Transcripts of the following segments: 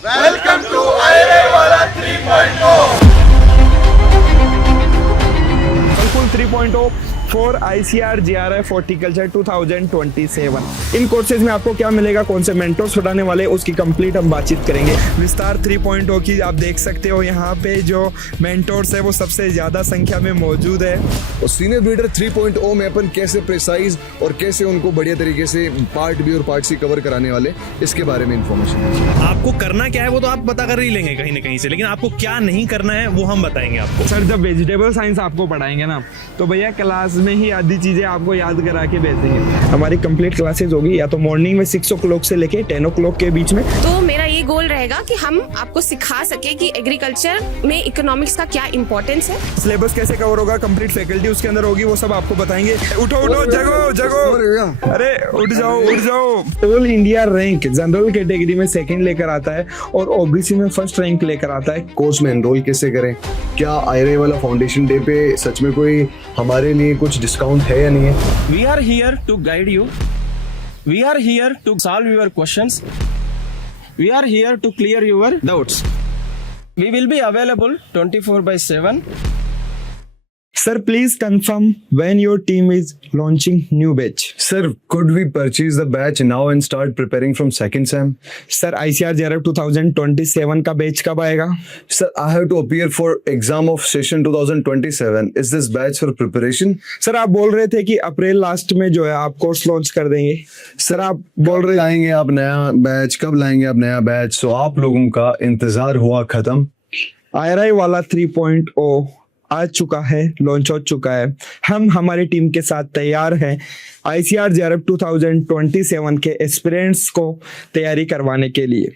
Welcome to IRA 3.0. Full 3.0 for ICAR JRF Horticulture 2027। In courses में आपको क्या मिलेगा, कौन से मेंटर्स उठाने वाले, उसकी कंप्लीट हम बातचीत करेंगे। विस्तार 3.0 की आप देख सकते हो यहाँ पे जो मेंटर्स है वो सबसे ज्यादा संख्या में मौजूद है। और सीनियर ब्रीडर 3.0 में अपन कैसे प्रिसाइज और कैसे उनको बढ़िया तरीके से पार्ट बी और पार्ट सी कवर कराने वाले, इसके बारे में इंफॉर्मेशन है। आपको करना क्या है वो तो आप पता कर ही लेंगे कहीं ना कहीं से, लेकिन आपको क्या नहीं करना है वो हम बताएंगे आपको। सर जब वेजिटेबल साइंस आपको पढ़ाएंगे ना तो भैया क्लास में ही आधी चीजें आपको याद करा के भेजेंगे। हमारी कंप्लीट क्लासेस होगी या तो मॉर्निंग में 6 o'clock से लेके 10 o'clock के बीच में। तो मेरा ये गोल रहेगा कि हम आपको सिखा सके कि एग्रीकल्चर में इकोनॉमिक्स का क्या इंपॉर्टेंस है। सिलेबस कैसे कवर होगा, कंप्लीट फैकल्टी उसके अंदर होगी, वो सब आपको बताएंगे। उठो उठो, जगो जगो, अरे उठ जाओ उठ जाओ। All India rank general category में सेकंड लेकर आता है और ओबीसी में फर्स्ट रैंक लेकर आता है। कोर्स में एनरोल कैसे करें, क्या आईआरए वाला फाउंडेशन डे पे सच में कोई हमारे लिए कुछ डिस्काउंट है या नहीं है। We are here to guide you. We are here to solve your questions. We are here to clear your doubts. We will be available 24/7. Sir, please confirm when your team is launching new batch. Sir, could we purchase the batch now and start preparing from second sem? Sir, ICAR JRF 2027 का batch कब आएगा? Sir, I have to appear for exam of session 2027. Is this batch for preparation? Sir आप बोल रहे थे कि अप्रैल last में जो है आप कोर्स लॉन्च कर देंगे। सर आप बोल रहे आएंगे आप नया बैच, कब लाएंगे आप नया बैच? सो आप लोगों का इंतजार हुआ खत्म। IRI वाला 3.0 आ चुका है, लॉन्च हो चुका है। हम हमारी टीम के साथ तैयार हैं ICAR JRF 2027 के एस्पिरेंट्स को तैयारी करवाने के लिए।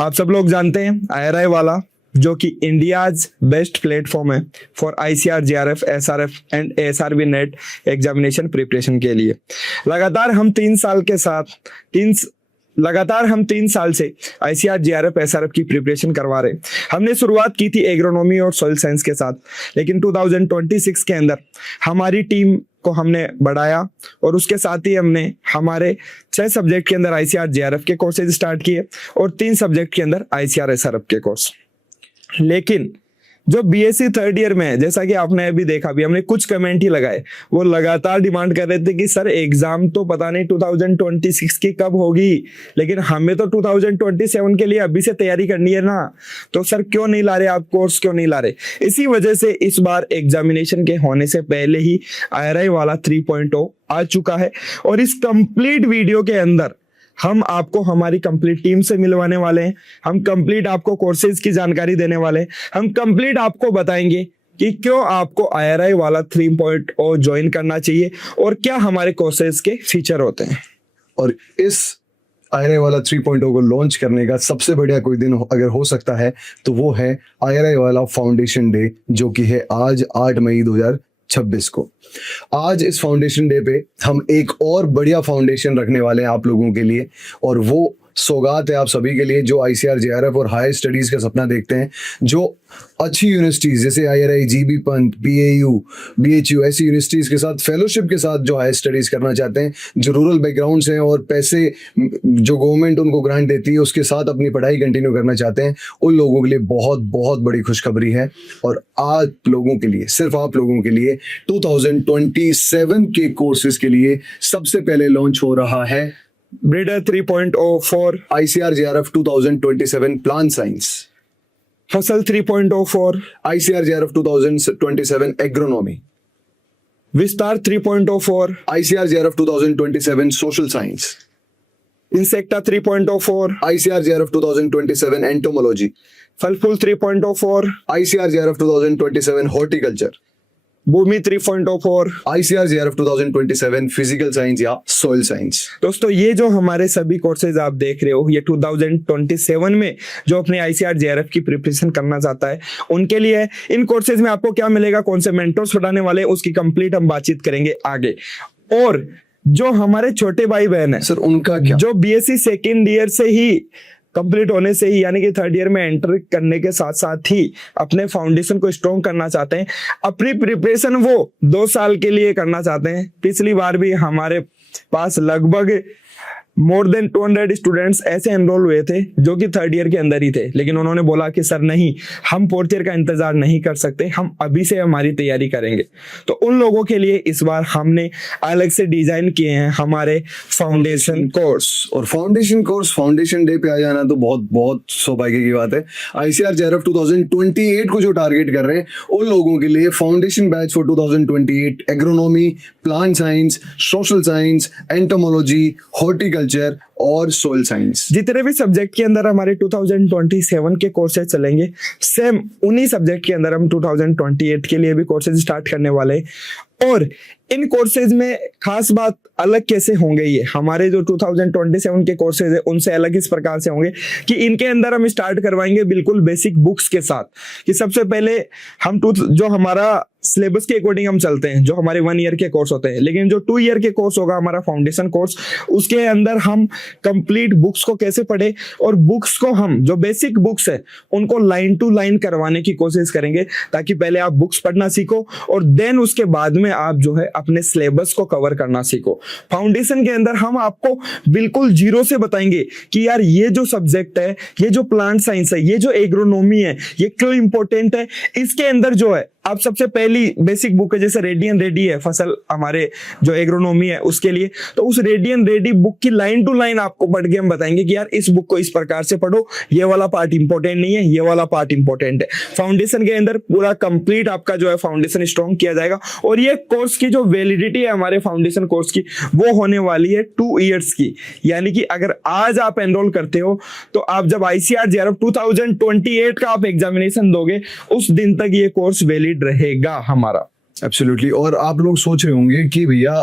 आप सब लोग जानते हैं IRI वाला जो कि इंडियाज बेस्ट प्लेटफॉर्म है for ICAR JRF SRF and ASRB net examination preparation के लिए। लगातार हम 3 साल से ICAR JRF SRF की प्रिपरेशन करवा रहे हैं। हमने शुरुआत की थी एग्रोनॉमी और सॉइल साइंस के साथ, लेकिन 2026 के अंदर हमारी टीम को हमने बढ़ाया और उसके साथ ही हमने हमारे 6 सब्जेक्ट के अंदर ICAR JRF के कोर्सेज स्टार्ट किए और 3 सब्जेक्ट के अंदर ICAR SRF के कोर्स। लेकिन जो BSc थर्ड ईयर में है, जैसा कि आपने अभी देखा, भी हमने कुछ कमेंट ही लगाए, वो लगातार डिमांड कर रहे थे कि सर एग्जाम तो पता नहीं 2026 की कब होगी, लेकिन हमें तो 2027 के लिए अभी से तैयारी करनी है ना, तो सर क्यों नहीं ला रहे आप कोर्स, क्यों नहीं ला रहे? इसी वजह से इस बार एग्जामिनेशन के होने से पहले ही IRI वाला 3.0 आ चुका है और इस कंप्लीट वीडियो के अंदर हम आपको हमारी कंप्लीट टीम से मिलवाने वाले हैं। हम कंप्लीट आपको कोर्सेज की जानकारी देने वाले हैं। हम कंप्लीट आपको बताएंगे कि क्यों आपको IRI वाला 3.0 ज्वाइन करना चाहिए और क्या हमारे कोर्सेज के फीचर होते हैं। और इस IRI वाला 3.0 को लॉन्च करने का सबसे बढ़िया कोई दिन अगर हो सकता है तो वो है IRI वाला फाउंडेशन डे, जो कि है आज 8 मई 2026 को। आज इस फाउंडेशन डे पे हम एक और बढ़िया फाउंडेशन रखने वाले हैं आप लोगों के लिए, और वो सौगात है आप सभी के लिए जो ICAR JRF और हायर स्टडीज का सपना देखते हैं, जो अच्छी यूनिवर्सिटीज जैसे IRI, GB Pant, PAU, BHU ऐसी यूनिवर्सिटीज के साथ फेलोशिप के साथ जो हायर स्टडीज करना चाहते हैं, जो रूरल बैकग्राउंड से हैं और पैसे जो गवर्नमेंट उनको ग्रांट देती है उसके साथ अपनी पढ़ाई कंटिन्यू करना चाहते हैं, उन लोगों के लिए बहुत बहुत बड़ी खुशखबरी है। और आप लोगों के लिए, सिर्फ आप लोगों के लिए 2027 के कोर्सेज के लिए सबसे पहले लॉन्च हो रहा है breeder 3.0 for ICAR JRF 2027 plant science, फसल 3.0 फॉर ICAR JRF 2027 एग्रोनॉमी, विस्तार 3.0 for ICAR JRF 2027 social science, insecta 3.0 for ICAR JRF 2027 entomology, फलफूल 3.0 फॉर ICAR JRF 2027 हॉर्टिकल्चर, भूमि 3.0 for ICAR JRF 2027 physical science या सॉइल साइंस। दोस्तों ये जो हमारे सभी कोर्सेज आप देख रहे हो, ये 2027 में जो अपने ICAR JRF की प्रिपरेशन करना चाहता है उनके लिए है। इन कोर्सेज में आपको क्या मिलेगा, कौन से मेंटर्स उठाने वाले हैं, उसकी कंप्लीट हम बातचीत करेंगे आगे। और जो हमारे छोटे भाई बहन है सर उनका क्या, जो BSc सेकेंड ईयर से ही कंप्लीट होने से ही यानी कि थर्ड ईयर में एंटर करने के साथ साथ ही अपने फाउंडेशन को स्ट्रॉन्ग करना चाहते हैं, अपनी प्रिपरेशन वो 2 साल के लिए करना चाहते हैं। पिछली बार भी हमारे पास लगभग मोर देन 200 स्टूडेंट्स ऐसे एनरोल हुए थे जो कि थर्ड ईयर के अंदर ही थे, लेकिन उन्होंने बोला कि सर नहीं, हम फोर्थ ईयर का इंतजार नहीं कर सकते, हम अभी से हमारी तैयारी करेंगे। तो उन लोगों के लिए इस बार हमने अलग से डिजाइन किए हैं हमारे फाउंडेशन कोर्स। और फाउंडेशन कोर्स फाउंडेशन डे पे आ जाना तो बहुत बहुत सौभाग्य की बात है। आईसीआर जेआरएफ 2028 को जो टारगेट कर रहे हैं उन लोगों के लिए foundation batch for 2028 agronomy, plant science, social science, entomology, horticulture और सोइल साइंस। जितने भी सब्जेक्ट के अंदर हमारे 2027 के कोर्सेज चलेंगे, सेम उन्हीं सब्जेक्ट के अंदर हम 2028 के लिए भी कोर्सेज स्टार्ट करने वाले हैं। और इन कोर्सेज में खास बात अलग कैसे होंगे, ये हमारे जो 2027 के कोर्सेज है उनसे अलग इस प्रकार से होंगे कि इनके अंदर हम स्टार्ट करवाएंगे बिल्कुल बेसिक बुक्स के साथ। कि सबसे पहले हम जो हमारा सिलेबस के अकॉर्डिंग हम चलते हैं, जो हमारे 1 ईयर के कोर्स होते हैं, लेकिन जो 2 ईयर के कोर्स होगा हमारा फाउंडेशन कोर्स, उसके अंदर हम कंप्लीट बुक्स को कैसे पढ़े और बुक्स को हम जो बेसिक बुक्स है उनको लाइन टू लाइन करवाने की कोशिश करेंगे, ताकि पहले आप बुक्स पढ़ना सीखो और देन उसके बाद में आप जो है अपने सिलेबस को कवर करना सीखो। फाउंडेशन के अंदर हम आपको बिल्कुल जीरो से बताएंगे कि यार ये जो सब्जेक्ट है, ये जो प्लांट साइंस है, ये जो एग्रोनॉमी है, ये क्यों इंपॉर्टेंट है। इसके अंदर जो है आप सबसे पहली बेसिक बुक है, जैसे रेडियन रेडी है फसल हमारे जो एग्रोनॉमी है उसके लिए, तो उस रेडियन रेडी बुक की लाइन टू लाइन आपको पढ़ के हम बताएंगे कि यार इस बुक को इस प्रकार से पढ़ो, ये वाला पार्ट इंपॉर्टेंट नहीं है, ये वाला पार्ट इंपॉर्टेंट है। फाउंडेशन के अंदर पूरा कंप्लीट आपका जो है फाउंडेशन स्ट्रॉन्ग किया जाएगा। और ये कोर्स की जो वैलिडिटी है हमारे फाउंडेशन कोर्स की, वो होने वाली है 2 ईयर्स की। यानी कि अगर आज आप एनरोल करते हो तो आप जब आईसीआर जेआरएफ 2028 का आप एग्जामिनेशन दोगे उस दिन तक ये कोर्स वैलिड रहेगा हमारा। एब्सोल्युटली। और आप लोग सोच रहे होंगे कि भैया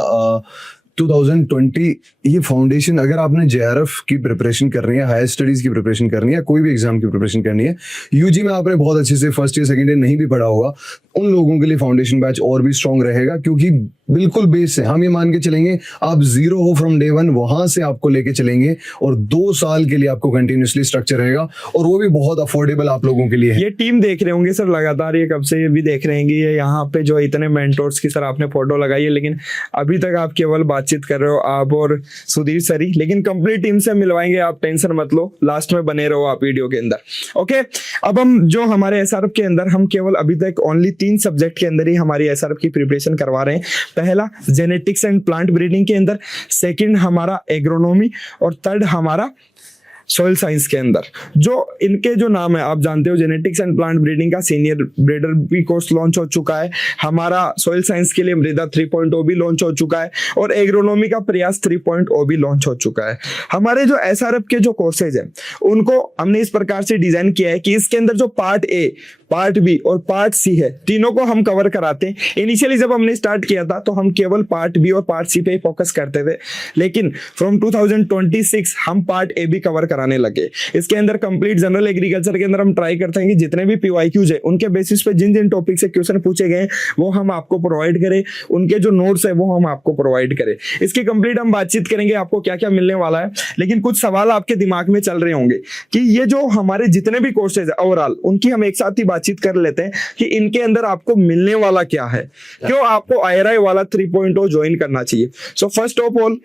2020 ये फाउंडेशन, अगर आपने जेआरएफ की प्रिपरेशन करनी है, हायर स्टडीज की प्रिपरेशन करनी है, कोई भी एग्जाम की प्रिपरेशन करनी है, यूजी में आपने बहुत अच्छे से फर्स्ट ईयर सेकंड ईयर नहीं भी पढ़ा होगा, उन लोगों के लिए फाउंडेशन बैच और भी स्ट्रांग रहेगा। क्योंकि बिल्कुल बेस से हम ये मान के चलेंगे आप जीरो हो फ्रॉम डे 1, वहां से आपको लेके चलेंगे और 2 साल के लिए आपको कंटिन्यूसली स्ट्रक्चर रहेगा और वो भी बहुत अफोर्डेबल आप लोगों के लिए है। ये टीम देख रहे होंगे सर लगातार, ये कब से ये भी देख रहे हैं ये यहाँ पे जो इतने मेंटोर्स की सर आपने फोटो लगाई है, लेकिन अभी तक आप केवल बातचीत कर रहे हो, आप और सुधीर सर ही, लेकिन कंप्लीट टीम से मिलवाएंगे, आप टेंशन मत लो, लास्ट में बने रहो आप वीडियो के अंदर। ओके, अब हम जो हमारे एसआरएफ के अंदर हम केवल अभी तक ओनली 3 सब्जेक्ट के अंदर ही हमारी एसआरएफ की प्रिपरेशन करवा रहे हैं। पहला जेनेटिक्स एंड प्लांट ब्रीडिंग के अंदर, सेकंड हमारा एग्रोनॉमी और थर्ड हमारा सॉइल साइंस के अंदर। जो इनके जो नाम है आप जानते हो, जेनेटिक्स एंड प्लांट ब्रीडिंग का सीनियर ब्रीडर भी कोर्स लॉन्च हो चुका है, हमारा सॉइल साइंस के लिए मृदा 3.0 भी लॉन्च हो चुका है और एग्रोनॉमी का प्रयास 3.0 भी लॉन्च हो चुका है। हमारे जो एसआरएफ के जो कोर्सेज हैं उनको हमने इस प्रकार से डिजाइन किया है कि इसके अंदर जो पार्ट ए, पार्ट बी और पार्ट सी है, तीनों को हम कवर कराते हैं। इनिशियली जब हमने स्टार्ट किया था तो हम केवल पार्ट बी और पार्ट सी पे ही फोकस करते थे, लेकिन फ्रॉम 2026 हम पार्ट ए भी कवर कराने लगे। इसके अंदर कंप्लीट जनरल एग्रीकल्चर के अंदर हम ट्राई करते हैं कि जितने भी पीवाईक्यूज है उनके बेसिस पे जिन जिन टॉपिक से क्वेश्चन पूछे गए वो हम आपको प्रोवाइड करें, उनके जो नोट्स है वो हम आपको प्रोवाइड करें। इसकी कंप्लीट हम बातचीत करेंगे आपको क्या क्या मिलने वाला है। लेकिन कुछ सवाल आपके दिमाग में चल रहे होंगे कि ये जो हमारे जितने भी कोर्सेज है ओवरऑल, उनकी हम एक साथ ही बातचीत कर लेते हैं कि इनके अंदर आपको मिलने वाला क्या है, क्यों आपको आईआरआई वाला 3.0 ज्वाइन करना चाहिए। सो फर्स्ट ऑफ ऑल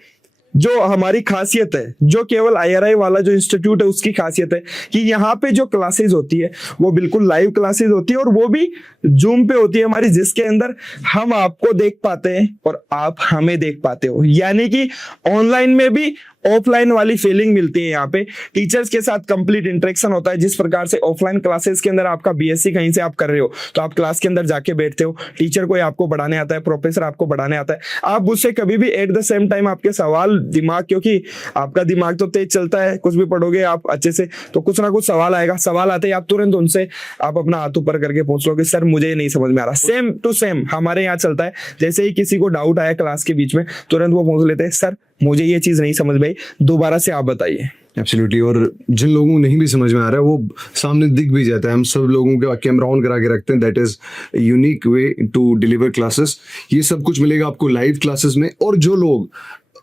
जो हमारी खासियत है, जो केवल आईआरआई वाला जो इंस्टीट्यूट है उसकी खासियत है कि यहाँ पे जो क्लासेस होती है वो बिल्कुल लाइव क्लासेस होती है और वो भी जूम पे होती है हमारी, जिसके अंदर हम आपको देख पाते हैं और आप हमें देख पाते हो। यानी कि ऑनलाइन में भी ऑफलाइन वाली फीलिंग मिलती है। यहाँ पे टीचर्स के साथ कंप्लीट इंटरेक्शन होता है। जिस प्रकार से ऑफलाइन क्लासेस के अंदर आपका बीएससी कहीं से आप कर रहे हो तो आप क्लास के अंदर जाके बैठते हो, टीचर कोई आपको पढ़ाने आता है, प्रोफेसर आपको पढ़ाने आता है, आप उससे कभी भी एट द सेम टाइम आपके सवाल दिमाग, क्योंकि आपका दिमाग तो तेज चलता है, कुछ भी पढ़ोगे आप अच्छे से तो कुछ ना कुछ सवाल आएगा, सवाल आते ही आप तुरंत उनसे आप अपना हाथ ऊपर करके पूछ लोगे सर मुझे नहीं समझ में आ रहा। सेम टू सेम हमारे यहाँ चलता है, जैसे ही किसी को डाउट आया क्लास के बीच में तुरंत वो पूछ लेते हैं सर मुझे ये चीज नहीं समझ में आई, दोबारा से आप बताइए। एब्सोल्युटली। और जिन लोगों को नहीं भी समझ में आ रहा है वो सामने दिख भी जाता है, हम सब लोगों के कैमरा ऑन करा के रखते हैं। That is unique way to deliver classes. ये सब कुछ मिलेगा आपको लाइव क्लासेस में। और जो लोग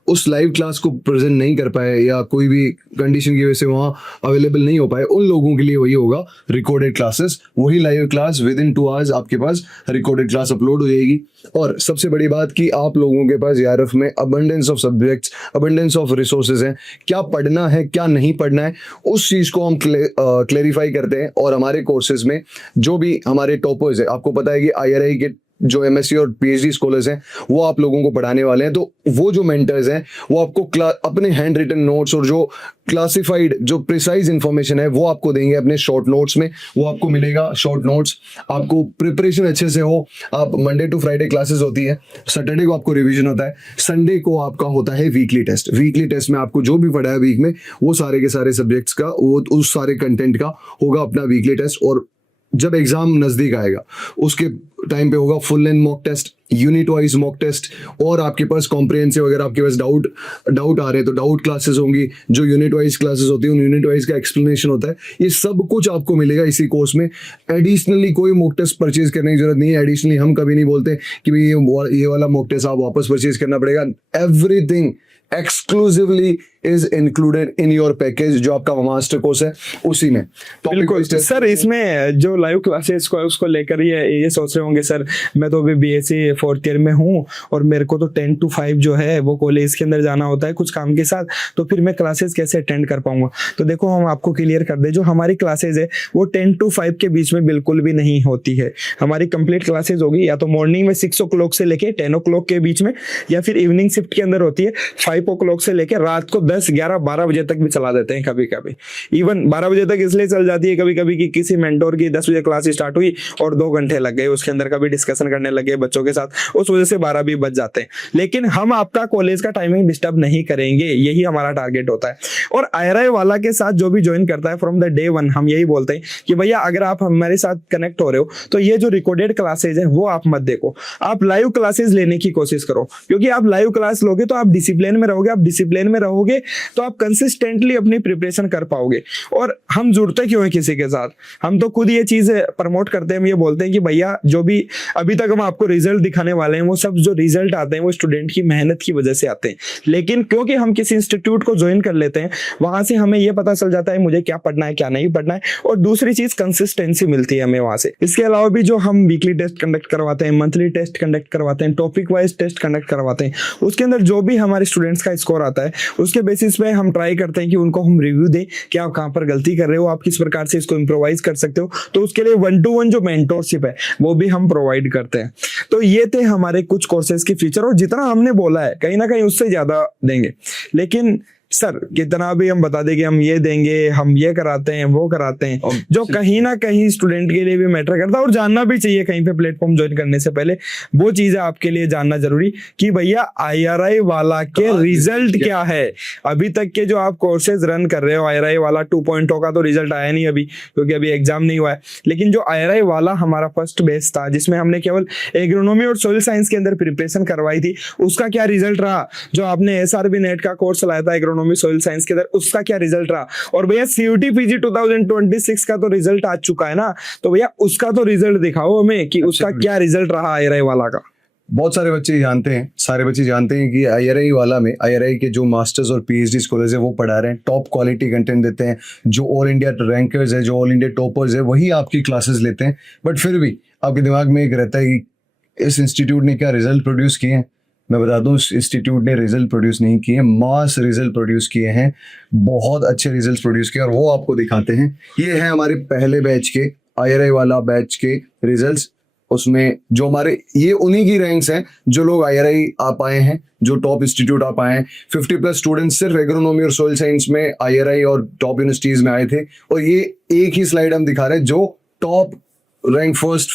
उस लाइव क्लास को प्रेजेंट नहीं कर पाए या कोई भी कंडीशन की वजह से वहाँ अवेलेबल नहीं हो पाए, उन लोगों के लिए वही होगा रिकॉर्डेड क्लासेस। वही live class with in 2 hours आपके पास रिकॉर्डेड क्लास अपलोड हो जाएगी। और सबसे बड़ी बात कि आप लोगों के पास ARF में abundance of subjects, abundance of resources हैं, क्या पढ़ना है क्या नहीं पढ़ना है उस चीज़ को हम क्लेरिफाई करते हैं। और हमारे कोर्सेज में जो भी हमारे टॉपर्स है, आपको पता है कि IRI के जो MSc और PhD स्कॉलर्स हैं वो आप लोगों को पढ़ाने वाले हैं। तो वो जो मेंटर्स हैं वो आपको अपने हैंड रिटन नोट्स और जो क्लासिफाइड जो प्रिसाइज इंफॉर्मेशन है वो आपको देंगे अपने शॉर्ट नोट्स में। वो आपको मिलेगा शॉर्ट नोट्स, आपको प्रिपरेशन अच्छे से हो। आप मंडे टू फ्राइडे क्लासेस होती है, सैटरडे को आपको रिवीजन होता है, संडे को आपका होता है वीकली टेस्ट। वीकली टेस्ट में आपको जो भी पढ़ा है वीक में वो सारे के सारे सब्जेक्ट्स का, वो उस सारे कंटेंट का होगा अपना वीकली टेस्ट। और जब एग्जाम नजदीक आएगा उसके टाइम पे होगा full length mock test, unit wise mock test, और आपके पास कॉम्प्रिहेंसिव अगर आपके पास डाउट आ रहे हैं तो डाउट क्लासेस होंगी। जो यूनिट वाइज क्लासेस होती है उन यूनिट वाइज का एक्सप्लेनेशन होता है। ये सब कुछ आपको मिलेगा इसी कोर्स में। एडिशनली कोई मॉक टेस्ट परचेज करने की जरूरत नहीं है। एडिशनली हम कभी नहीं बोलते कि भाई ये वाला मॉक टेस्ट आप वापस परचेज करना पड़ेगा। Everything exclusively is included in your package जो आपका मास्टर कोर्स है उसी में। बिल्कुल सर, इसमें जो लाइव क्लासेस को उसको लेकर ये सोच रहे होंगे सर मैं तो अभी BSc 4th ईयर में हूँ और मेरे को तो 10 to 5 जो है वो कॉलेज के अंदर जाना होता है कुछ काम के साथ, तो फिर मैं क्लासेस कैसे अटेंड कर पाऊंगा। तो देखो हम आपको क्लियर कर दे, जो हमारी क्लासेज है वो 10 to 5 के बीच में बिल्कुल भी नहीं होती है। हमारी कंप्लीट क्लासेज होगी या तो मॉर्निंग में 6 o'clock से लेके 10 o'clock के बीच में, या फिर इवनिंग शिफ्ट के अंदर होती है 5 o'clock से लेके रात को 10, 11, 12 बजे तक भी चला देते हैं। कभी कभी इवन 12 बजे तक इसलिए चल जाती है कभी कभी कि किसी मेंटोर की 10 बजे क्लास स्टार्ट हुई और 2 घंटे लग गए उसके अंदर, कभी डिस्कशन करने लगे बच्चों के साथ, उस वजह से 12 भी बज जाते हैं। लेकिन हम आपका कॉलेज का टाइमिंग डिस्टर्ब नहीं करेंगे, यही हमारा टारगेट होता है। और IRI वाला के साथ जो भी ज्वाइन करता है फ्रॉम द डे 1 हम यही बोलते हैं कि भैया अगर आप हमारे साथ कनेक्ट हो रहे हो तो ये जो रिकॉर्डेड क्लासेज है वो आप मत देखो, आप लाइव क्लासेज लेने की कोशिश करो। क्योंकि आप लाइव क्लास लोगे तो आप डिसिप्लिन में रहोगे, आप डिसिप्लिन में रहोगे तो आप कंसिस्टेंटली अपनी प्रिपरेशन कर पाओगे। और हम जुड़ते क्यों हैं किसी के साथ, हम तो खुद ये चीज प्रमोट करते हैं। हम ये बोलते हैं कि भैया जो भी अभी तक हम आपको रिजल्ट दिखाने वाले हैं वो सब जो रिजल्ट आते हैं वो स्टूडेंट की मेहनत की वजह से आते हैं। लेकिन क्योंकि हम किसी इंस्टीट्यूट को ज्वाइन कर लेते हैं वहां से हमें ये पता चल जाता है मुझे क्या पढ़ना है क्या नहीं पढ़ना है, और दूसरी चीज कंसिस्टेंसी मिलती है हमें वहां से। इसके अलावा भी जो हम वीकली टेस्ट कंडक्ट करवाते हैं, मंथली टेस्ट कंडक्ट करवाते हैं, टॉपिक वाइज टेस्ट कंडक्ट करवाते हैं, उसके अंदर जो भी हमारे स्टूडेंट्स का स्कोर आता है उसके बेसिस पे हम ट्राई करते हैं कि उनको हम रिव्यू दें कि आप कहां पर गलती कर रहे हो, आप किस प्रकार से इसको इम्प्रोवाइज कर सकते हो। तो उसके लिए 1-to-1 जो मेंटोरशिप है वो भी हम प्रोवाइड करते हैं। तो ये थे हमारे कुछ कोर्सेज की फीचर, और जितना हमने बोला है कहीं ना कहीं उससे ज्यादा देंगे। लेकिन सर कितना भी हम बता दें कि हम ये देंगे, हम ये कराते हैं वो कराते हैं, जो कहीं ना कहीं स्टूडेंट के लिए भी मैटर करता है और जानना भी चाहिए कहीं पे प्लेटफॉर्म ज्वाइन करने से पहले। वो चीज है आपके लिए जानना जरूरी कि भैया IRI वाला के रिजल्ट क्या है। अभी तक के जो आप कोर्सेज रन कर रहे हो, IRI वाला 2.0 का तो रिजल्ट आया नहीं अभी क्योंकि अभी एग्जाम नहीं हुआ है, लेकिन जो IRI वाला हमारा फर्स्ट बेस था जिसमें हमने केवल एग्रोनॉमी और सोइल साइंस के अंदर प्रिपरेशन करवाई थी, उसका क्या रिजल्ट रहा। जो आपने SRB नेट का कोर्स चलाया था एग्रोनॉमी सोइल साइंस के अंदर, उसका क्या रिजल्ट रहा। और भैया CUT PG 2026 का तो रिजल्ट आ चुका है ना, तो भैया उसका तो रिजल्ट दिखाओ हमें कि उसका क्या रिजल्ट रहा IRI वाला का। बहुत सारे बच्चे जानते हैं, सारे बच्चे जानते हैं कि IRI वाला में IRI के जो मास्टर्स और PhD स्कॉलर्स है वो पढ़ा रहे हैं, टॉप क्वालिटी कंटेंट देते हैं। जो ऑल इंडिया रैंकर्स है, जो ऑल इंडिया टॉपर्स है, वही आपकी क्लासेस लेते हैं। बट फिर भी आपके दिमाग में एक रहता है कि इस इंस्टीट्यूट ने क्या रिजल्ट प्रोड्यूस किए हैं। मैं बता दूं इस इंस्टीट्यूट ने रिजल्ट प्रोड्यूस नहीं किए, मास रिजल्ट प्रोड्यूस किए हैं, बहुत अच्छे रिजल्ट प्रोड्यूस किए, और वो आपको दिखाते हैं। ये है हमारे पहले बैच के IRI वाला बैच के रिजल्ट्स। उसमें जो हमारे ये उन्हीं की रैंक्स हैं जो लोग IRI आ पाए हैं, जो टॉप इंस्टीट्यूट आ पाए हैं। 50+ स्टूडेंट्स सिर्फ एग्रोनॉमी और सोइल साइंस में IRI और टॉप यूनिवर्सिटीज में आए थे, और ये एक ही स्लाइड हम दिखा रहे हैं जो top rank first,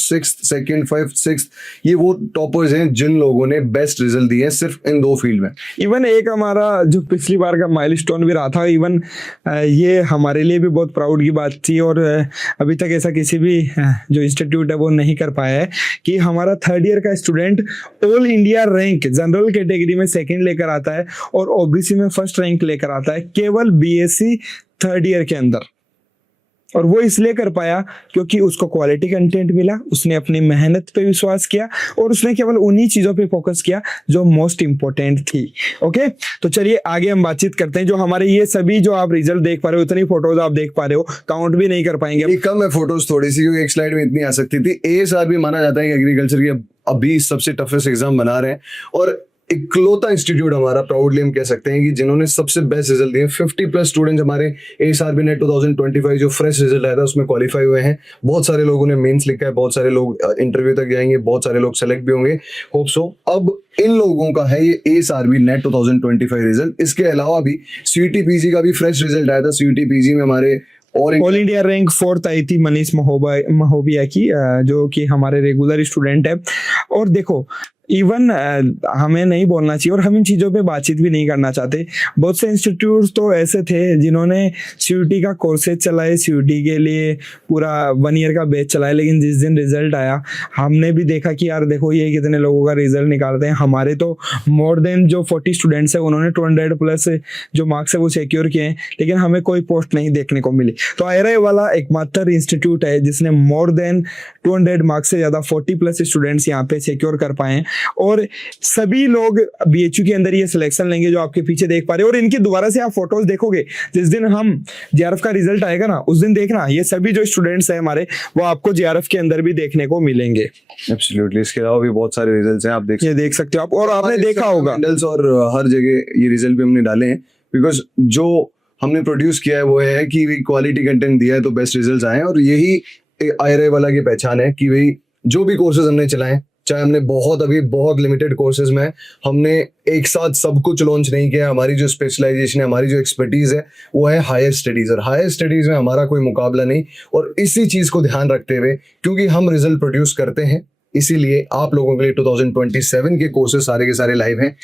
6th, 2nd, 5th, 6th, ये वो टॉपर्स हैं जिन लोगों ने बेस्ट रिजल्ट दिए हैं सिर्फ इन 2 फील्ड में। इवन एक हमारा जो पिछली बार का माइलस्टोन भी रहा था, इवन ये हमारे लिए भी बहुत प्राउड की बात थी, और अभी तक ऐसा किसी भी जो इंस्टीट्यूट है वो नहीं कर पाया है कि हमारा 3rd ईयर का student all India rank general category में 2nd लेकर आता है और OBC में 1st रैंक लेकर आता है, केवल BSc 3rd ईयर के अंदर। और वो इसलिए कर पाया क्योंकि उसको क्वालिटी कंटेंट मिला, उसने अपनी मेहनत पे विश्वास किया और उसने केवल उन्हीं चीजों पे फोकस किया जो मोस्ट इंपॉर्टेंट थी। ओके, तो चलिए आगे हम बातचीत करते हैं। जो हमारे ये सभी जो आप रिजल्ट देख पा रहे हो, इतनी फोटोज आप देख पा रहे हो, काउंट भी नहीं कर पाएंगे। ये कम है फोटोज थोड़ी सी, क्योंकि एक स्लाइड में इतनी आ सकती थी। ASR भी माना जाता है कि एग्रीकल्चर की अभी सबसे टफेस्ट एग्जाम बना रहे हैं, और इकलौता इंस्टीट्यूट हमारा प्राउडली हम कह सकते हैं कि जिन्होंने सबसे बेस्ट रिजल्ट दिए। 50+ स्टूडेंट्स हमारे ASRB नेट 2025 जो फ्रेश रिजल्ट आया था उसमें क्वालिफाई हुए हैं। बहुत सारे लोगों ने मेंस लिखा है, बहुत सारे लोग इंटरव्यू तक जाएंगे, बहुत सारे लोग सेलेक्ट भी होंगे, होप सो। अब इन लोगों का है ये ASRB नेट 2025 रिजल्ट। इसके अलावा भी CUET PG का भी फ्रेश रिजल्ट आया था। CUET PG में हमारे और ऑल इंडिया रैंक 4th आई थी मनीष महोबिया की, जो कि हमारे रेगुलर स्टूडेंट है। और देखो इवन हमें नहीं बोलना चाहिए और हम इन चीज़ों पे बातचीत भी नहीं करना चाहते। बहुत से इंस्टीट्यूट्स तो ऐसे थे जिन्होंने CUET का कोर्सेज चलाए, CUET के लिए पूरा 1 ईयर का बैच चलाए, लेकिन जिस दिन रिजल्ट आया हमने भी देखा कि यार देखो ये कितने लोगों का रिजल्ट निकालते हैं। हमारे तो मोर देन जो 40 स्टूडेंट्स है उन्होंने 200+ जो मार्क्स है वो सिक्योर किए हैं, लेकिन हमें कोई पोस्ट नहीं देखने को मिली। तो IRI वाला एकमात्र इंस्टीट्यूट है जिसने मोर देन 200 मार्क्स से ज़्यादा 40+ स्टूडेंट्स यहाँ पे सिक्योर कर पाए हैं। और सभी लोग BHU के अंदर ये सिलेक्शन लेंगे जो आपके पीछे देख पा रहे हो। और इनकी दोबारा से आप फोटोज देखोगे, जिस दिन हम JRF का रिजल्ट आएगा ना उस दिन देखना ये सभी जो स्टूडेंट्स हैं हमारे वो आपको JRF के अंदर भी देखने को मिलेंगे। एब्सोल्युटली, इसके अलावा भी बहुत सारे रिजल्ट्स हैं, आप देख सकते हो आप, और आपने देखा होगा मेडल्स और हर जगह ये रिजल्ट भी हमने डाले हैं, बिकॉज जो हमने प्रोड्यूस किया है वो है कि क्वालिटी कंटेंट दिया है तो बेस्ट रिजल्ट्स आए हैं। और यही IRI वाला की पहचान है कि भाई जो भी कोर्सेज हमने चलाए, चाहे हमने अभी बहुत लिमिटेड कोर्सेज में हमने एक साथ सब कुछ लॉन्च नहीं किया। हमारी जो स्पेशलाइजेशन है, हमारी जो एक्सपर्टीज है वो है हायर स्टडीज, और हायर स्टडीज में हमारा कोई मुकाबला नहीं। और इसी चीज को ध्यान रखते हुए, क्योंकि हम रिजल्ट प्रोड्यूस करते हैं, इसीलिए आप लोगों के लिए 2027 के कोर्सेज सारे के सारे लाइव हैं।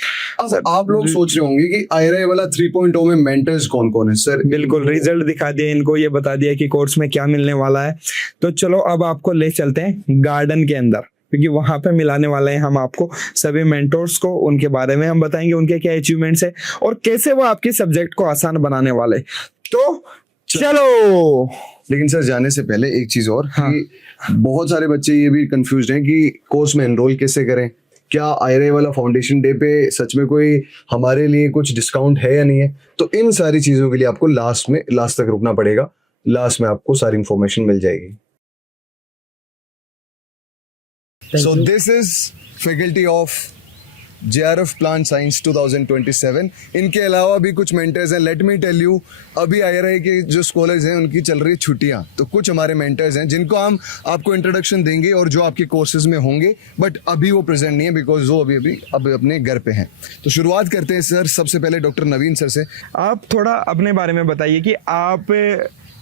अब आप लोग सोच रहे होंगे कि IRI वाला 3.0 में मेंटर्स कौन कौन है। सर बिल्कुल, रिजल्ट दिखा दिया इनको, ये बता दिया कि कोर्स में क्या मिलने वाला है। तो चलो अब आपको ले चलते हैं गार्डन के अंदर, क्योंकि वहां पे मिलाने वाले हैं हम आपको सभी मेंटोर्स को। उनके बारे में हम बताएंगे उनके क्या अचीवमेंट्स है और कैसे वो आपके सब्जेक्ट को आसान बनाने वाले। तो चलो, लेकिन सर जाने से पहले एक चीज और, कि बहुत सारे बच्चे ये भी कंफ्यूज्ड हैं कि कोर्स में एनरोल कैसे करें। क्या IRI वाला फाउंडेशन डे पे सच में कोई हमारे लिए कुछ डिस्काउंट है या नहीं है? तो इन सारी चीजों के लिए आपको लास्ट तक रुकना पड़ेगा। लास्ट में आपको सारी इंफॉर्मेशन मिल जाएगी। So this is faculty of JRF Plant Science 2027। इनके अलावा भी कुछ मेंटर्स हैं। लेट मी टेल यू, अभी IRI के जो स्कॉलर्स हैं उनकी चल रही छुट्टियां, तो कुछ हमारे मेंटर्स हैं जिनको हम आपको इंट्रोडक्शन देंगे और जो आपके कोर्सेज में होंगे, बट अभी वो प्रेजेंट नहीं है बिकॉज वो अभी अपने घर पे हैं। तो शुरुआत करते हैं सर, सबसे पहले डॉक्टर नवीन सर से। आप थोड़ा अपने बारे में बताइए कि आप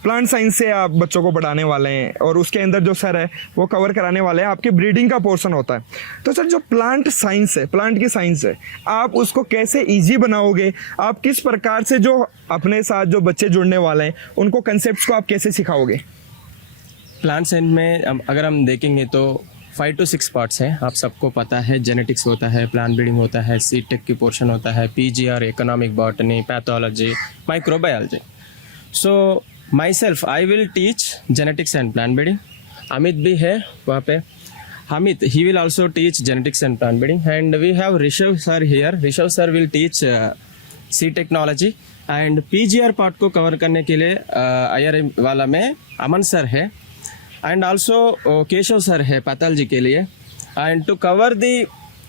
प्लांट साइंस से आप बच्चों को पढ़ाने वाले हैं और उसके अंदर जो सर है वो कवर कराने वाले हैं, आपके ब्रीडिंग का पोर्शन होता है। तो सर जो प्लांट साइंस है, प्लांट की साइंस है, आप उसको कैसे इजी बनाओगे? आप किस प्रकार से जो अपने साथ जो बच्चे जुड़ने वाले हैं उनको कंसेप्ट्स को आप कैसे सिखाओगे? प्लांट साइंस में अगर हम देखेंगे तो 5 to 6 पार्ट्स हैं। आप सबको पता है, जेनेटिक्स होता है, प्लांट ब्रीडिंग होता है, सीड टेक की पोर्शन होता है, PGR economic botany, pathology, microbiology. So myself I will teach genetics and plant breeding. Amit bhi hai wahan pe, Hamid he will also teach genetics and plant breeding, and we have Rishav sir here. Rishav sir will teach seed technology, and PGR part को cover करने के लिए IRI वाला में अमन sir है, and also Keshav sir है pathology के लिए, and to cover the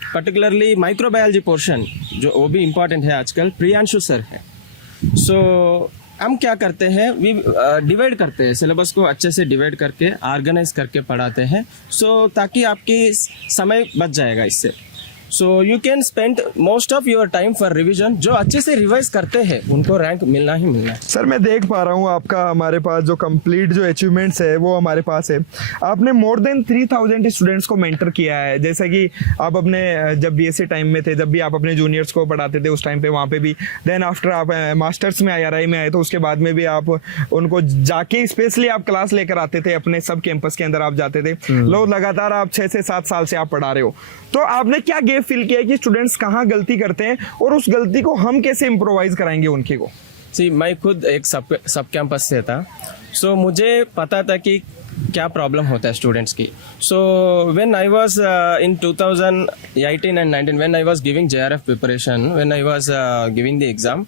particularly microbiology portion जो वो भी important है आजकल, प्रियांशु सर है। So हम क्या करते हैं, वी डिवाइड करते हैं सिलेबस को, अच्छे से डिवाइड करके ऑर्गेनाइज करके पढ़ाते हैं, सो ताकि आपकी समय बच जाएगा इससे। So you can spend most of your time for revision. जो अच्छे से रिवाइज करते हैं उनको रैंक मिलना ही मिलना है। सर मैं देख पा रहा हूँ आपका हमारे पास जो कंप्लीट जो अचीवमेंट्स है वो हमारे पास है। आपने मोर देन 3000 स्टूडेंट्स को मेंटर किया है, जैसे कि आप अपने जब BSc टाइम में थे, जब भी आप अपने जूनियर्स को पढ़ाते थे उस टाइम पे वहाँ पे भी, देन आफ्टर आप मास्टर्स में IRI में आए तो उसके बाद में भी आप उनको जाके स्पेशली आप क्लास लेकर आते थे, अपने सब कैंपस के अंदर आप जाते थे। लोग लगातार आप 6 से 7 साल से आप पढ़ा रहे हो, तो आपने क्या गैप फील किया कि स्टूडेंट्स कहाँ गलती करते हैं और उस गलती को हम कैसे इम्प्रोवाइज कराएंगे उनके को? मैं खुद एक सब कैंपस से था, सो मुझे पता था कि क्या प्रॉब्लम होता है स्टूडेंट्स की. So when I was in 2018 and 19 when I was giving JRF preparation, when I was giving the exam,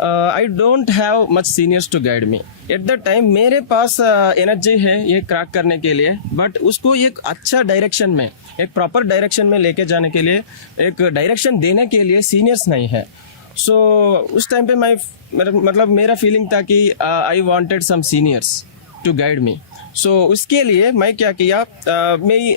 I don't have much seniors to guide me. At the time मेरे पास energy है ये crack करने के लिए, but उसको एक अच्छा डायरेक्शन में, एक प्रॉपर डायरेक्शन में लेके जाने के लिए, एक डायरेक्शन देने के लिए सीनियर्स नहीं है. सो उस टाइम पे मेरा फीलिंग था कि I wanted some seniors to guide me. So उसके लिए मैं क्या किया, मैं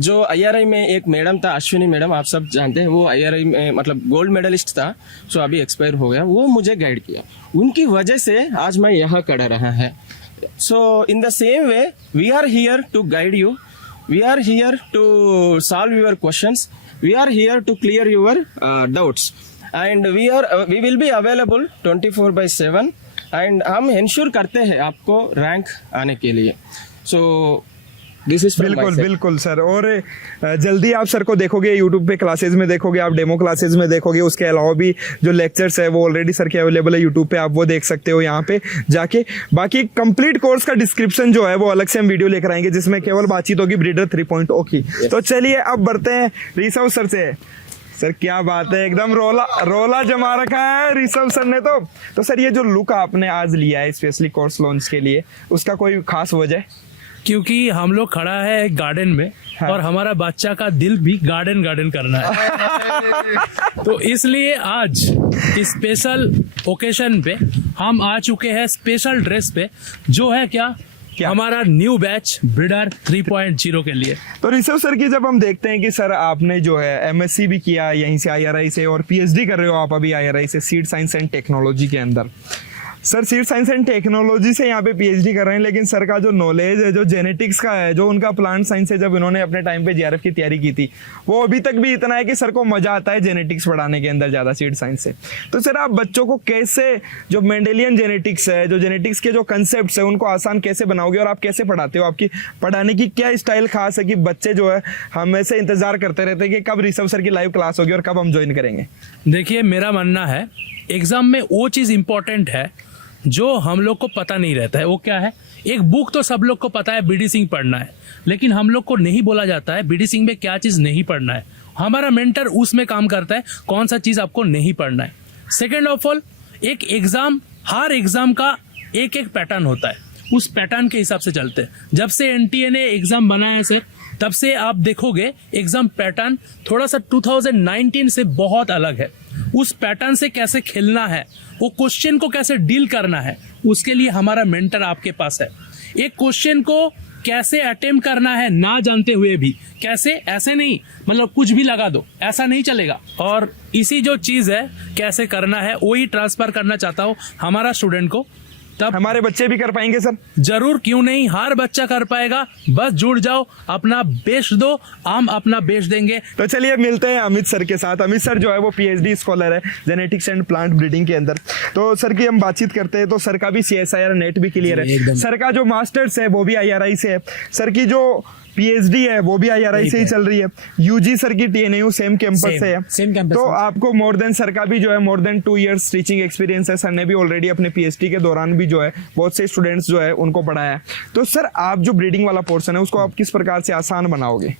जो IRI में एक मैडम था, अश्विनी मैडम, आप सब जानते हैं, वो IRI में मतलब गोल्ड मेडलिस्ट था. सो अभी एक्सपायर हो गया. वो मुझे गाइड किया, उनकी वजह से आज मैं यहाँ खड़ा रहा है. So in the same way we are here to guide you, we are here to solve your questions, we are here to clear your doubts, and we will be available 24/7. And हम ensure करते हैं आपको rank आने के लिए. So this is बिल्कुल sir. और जल्दी आप सर को देखोगे यूट्यूब पे, क्लासेस में देखोगे, आप डेमो क्लासेस में देखोगे. उसके अलावा भी जो लेक्चर्स है वो ऑलरेडी सर के अवेलेबल है यूट्यूब पे, आप वो देख सकते हो यहाँ पे जाके. बाकी कंप्लीट कोर्स का डिस्क्रिप्शन जो है वो अलग से हम वीडियो लेकर आएंगे, जिसमें केवल बातचीत होगी ब्रीडर 3.0 की. तो चलिए अब बढ़ते हैं ऋषभ सर से. सर क्या बात है, एकदम रोला जमा रखा है ऋषभ सर ने. तो सर ये जो लुक आपने आज लिया है स्पेशली कोर्स लॉन्च के लिए, उसका कोई खास वजह? क्योंकि हम लोग खड़ा है एक गार्डन में, हाँ. और हमारा बच्चा का दिल भी गार्डन करना है. तो इसलिए आज इस स्पेशल ओकेशन पे हम आ चुके हैं स्पेशल ड्रेस पे, जो है क्या हमारा न्यू बैच ब्रीडर 3.0 के लिए. तो ऋषभ सर की जब हम देखते हैं कि सर आपने जो है MSc भी किया यहीं से IRI से, और PhD कर रहे हो आप अभी IRI से सीड साइंस एंड टेक्नोलॉजी के अंदर. Sir seed science and technology से यहाँ पे PhD कर रहे हैं, लेकिन सर का जो नॉलेज है, जो जेनेटिक्स का है, जो उनका प्लांट साइंस है, जब इन्होंने अपने टाइम पे JRF की तैयारी की थी, वो अभी तक भी इतना है कि सर को मजा आता है जेनेटिक्स पढ़ाने के अंदर ज़्यादा सीड साइंस से. तो सर आप बच्चों को कैसे जो मेंडेलियन जेनेटिक्स है, जो जेनेटिक्स के जो कंसेप्ट है, उनको आसान कैसे बनाओगे, और आप कैसे पढ़ाते हो? आपकी पढ़ाने की क्या स्टाइल खास है कि बच्चे जो है हमेशा इंतजार करते रहते हैं कि कब ऋषभ सर की लाइव क्लास होगी और कब हम ज्वाइन करेंगे? देखिए, मेरा मानना है एग्जाम में वो चीज़ इंपॉर्टेंट है जो हम लोग को पता नहीं रहता है. वो क्या है? एक बुक तो सब लोग को पता है, BD सिंह पढ़ना है, लेकिन हम लोग को नहीं बोला जाता है BD सिंह में क्या चीज़ नहीं पढ़ना है. हमारा मेंटर उसमें काम करता है कौन सा चीज़ आपको नहीं पढ़ना है. सेकेंड ऑफ ऑल, एक एग्जाम, हर एग्जाम का एक पैटर्न होता है, उस पैटर्न के हिसाब से चलते हैं. जब से NTA ने एग्जाम बनाया है सर, तब से आप देखोगे एग्जाम पैटर्न थोड़ा सा 2019 से बहुत अलग है. उस पैटर्न से कैसे खेलना है, वो क्वेश्चन को कैसे डील करना है, उसके लिए हमारा मेंटर आपके पास है. एक क्वेश्चन को कैसे अटेम्प्ट करना है ना जानते हुए भी, कैसे, ऐसे नहीं मतलब कुछ भी लगा दो, ऐसा नहीं चलेगा. और इसी जो चीज़ है कैसे करना है, वही ट्रांसफर करना चाहता हूँ हमारा स्टूडेंट को. तब हमारे बच्चे भी कर पाएंगे सर? जरूर, क्यों नहीं, हर बच्चा कर पाएगा. बस जुड़ जाओ, अपना बेस्ट दो, हम अपना बेस्ट देंगे. तो चलिए मिलते हैं अमित सर के साथ. अमित सर जो है वो PhD स्कॉलर है जेनेटिक्स एंड प्लांट ब्रीडिंग के अंदर. तो सर की हम बातचीत करते हैं. तो सर का भी CSIR नेट भी क्लियर है, सर का जो मास्टर्स है वो भी IRI से है, सर की जो PhD है वो भी IRI से ही चल रही है, UG सर की TNU सेम कैंपस से है. तो आपको मोर देन सर का भी जो है more than 2 years teaching experience है. सर ने भी ऑलरेडी अपने PhD के दौरान भी जो है बहुत से स्टूडेंट्स जो है उनको पढ़ाया है. तो सर आप जो ब्रीडिंग वाला पोर्शन है उसको आप किस प्रकार से आसान बनाओगे?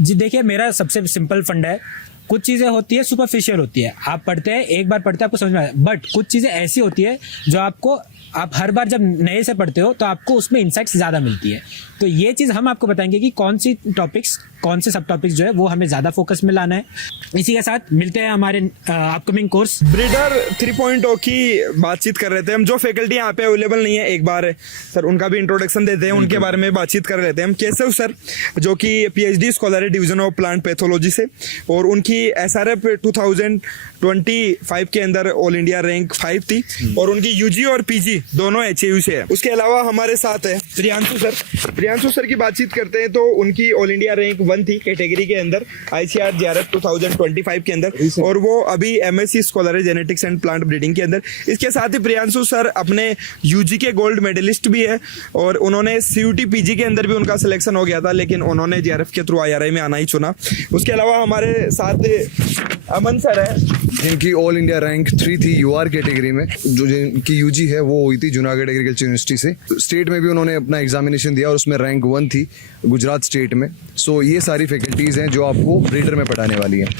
जी देखिए, मेरा सबसे सिंपल फंड है. कुछ चीज़ें होती है सुपरफिशियल होती है, आप पढ़ते हैं, एक बार पढ़ते हैं आपको समझ में आता है, बट कुछ चीज़ें ऐसी होती है जो आपको, आप हर बार जब नए से पढ़ते हो तो आपको उसमें इंसाइट्स ज़्यादा मिलती है. तो ये चीज़ हम आपको बताएंगे कि कौन सी टॉपिक्स, कौन से सब टॉपिक्स जो है वो हमें ज़्यादा फोकस में लाना है. इसी के साथ मिलते हैं हमारे अपकमिंग कोर्स ब्रीडर 3.0 की बातचीत कर रहे थे हम. जो फैकल्टी यहाँ पे अवेलेबल नहीं है, एक बार सर उनका भी इंट्रोडक्शन देते हैं, उनके बारे में बातचीत कर लेते हैं हम. केशव सर जो कि PhD स्कॉलर है डिवीजन ऑफ प्लांट पैथोलॉजी से, और उनकी SRF 2025 के अंदर ऑल इंडिया रैंक 5 थी, और उनकी UG और PG दोनों HAU से है. उसके अलावा हमारे साथ है प्रियांशु सर. प्रियांशु सर की बातचीत करते हैं. तो उनकी ऑल इंडिया रैंक 1 थी कैटेगरी के अंदर ICAR JRF 2025 के अंदर, और वो अभी MSc स्कॉलर है जेनेटिक्स एंड प्लांट ब्रीडिंग के अंदर. इसके साथ ही प्रियांशु सर अपने UG के गोल्ड मेडलिस्ट भी है, और उन्होंने CUT PG के अंदर भी उनका सिलेक्शन हो गया था, लेकिन उन्होंने JRF के थ्रू IRI में आना ही चुना. उसके अलावा हमारे साथ अमन सर है, जिनकी ऑल इंडिया रैंक 3 थी यूआर कैटेगरी में, जो जिनकी यूजी है वो हुई थी जूनागढ़ एग्रीकल्चर यूनिवर्सिटी से। स्टेट में भी उन्होंने अपना एग्जामिनेशन दिया और उसमें रैंक 1 थी गुजरात स्टेट में। सो ये सारी फैकल्टीज़ हैं जो आपको ब्रीडर में पढ़ाने वाली हैं।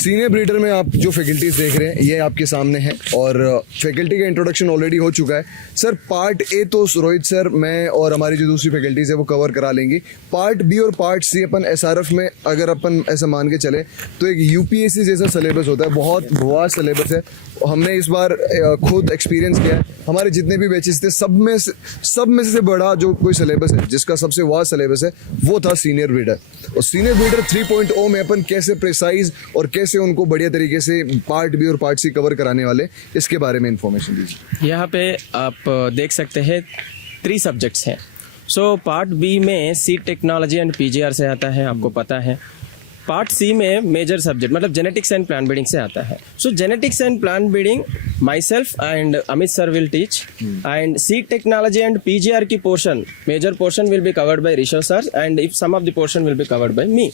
सीनियर ब्रीडर में आप जो फैकल्टीज देख रहे हैं ये आपके सामने है और फैकल्टी का इंट्रोडक्शन ऑलरेडी हो चुका है। सर पार्ट ए तो रोहित सर, मैं और हमारी जो दूसरी फैकल्टीज है वो कवर करा लेंगी। पार्ट बी और पार्ट सी अपन एसआरएफ में अगर अपन ऐसा मान के चले तो एक यूपीएससी जैसा सिलेबस होता है, बहुत वास्ट सिलेबस है। हमने इस बार खुद एक्सपीरियंस किया है, हमारे जितने भी बैचेस थे सब में से बड़ा जो कोई सिलेबस है जिसका सबसे वास्ट सिलेबस है वो था सीनियर ब्रीडर। और सीनियर ब्रीडर 3.0 में अपन कैसे प्रिसाइज और कैसे उनको बढ़िया तरीके से पार्ट बी और पार्ट सी कवर कराने वाले, इसके बारे में इंफॉर्मेशन दीजिए। यहाँ पे आप देख सकते हैं 3 सब्जेक्ट्स हैं। सो पार्ट बी में सीड टेक्नोलॉजी एंड पीजीआर से आता है, आपको पता है। पार्ट सी में मेजर सब्जेक्ट मतलब जेनेटिक्स एंड प्लांट ब्रीडिंग से आता है। So genetics and plant breeding myself and Amit sir will teach, and seed technology and PGR की portion, major portion will be covered by Rishabh sir and if some of the portion will be covered by me.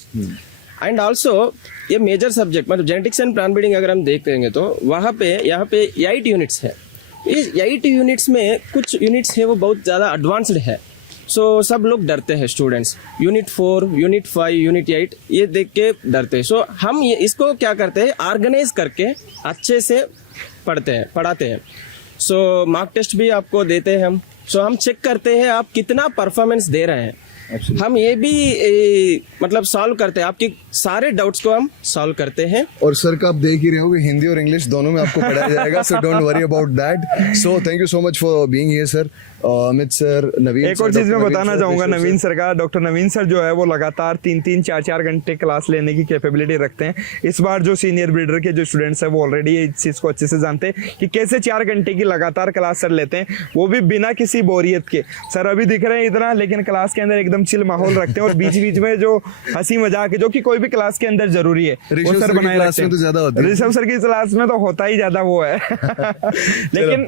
And also ये major subject मतलब genetics and plant breeding अगर हम देखेंगे तो वहाँ पे यहाँ पे 8 यूनिट्स है। इस 8 यूनिट्स में कुछ यूनिट्स है वो बहुत ज़्यादा एडवांस्ड है। सो सब लोग डरते हैं स्टूडेंट्स, यूनिट 4, यूनिट 5, यूनिट 8 ये देख के डरते हैं। सो हम ये इसको क्या करते हैं, ऑर्गेनाइज करके अच्छे से पढ़ाते हैं। सो मार्क टेस्ट भी आपको देते हैं हम। सो हम चेक करते हैं आप कितना परफॉर्मेंस दे रहे हैं। हम ये भी मतलब सॉल्व करते हैं, आपके सारे डाउट्स को हम सॉल्व करते हैं। और सर का आप देख ही रहे हो कि हिंदी और इंग्लिश दोनों में आपको पढ़ाया जाएगा, so don't worry about that. So thank you so much for being here sir. Amit sir, Naveen, एक और चीज मैं बताना चाहूंगा नवीन सर का, डॉक्टर नवीन सर जो है वो लगातार 3-3, 4-4 घंटे क्लास लेने की कैपेबिलिटी रखते हैं। इस बार जो सीनियर ब्रीडर के जो स्टूडेंट्स हैं वो ऑलरेडी इस चीज को अच्छे से जानते हैं कि कैसे 4 घंटे की लगातार क्लास सर लेते हैं, वो भी बिना किसी बोरियत के। सर अभी दिख रहे हैं इतना, लेकिन क्लास के अंदर एकदम चिल माहौल रखते हैं और बीच बीच में जो हंसी मजाक है जो कि कोई भी क्लास के अंदर जरूरी है वो सर बनाए रखते हैं। ऋषभ सर की क्लास में तो होता ही ज्यादा वो है लेकिन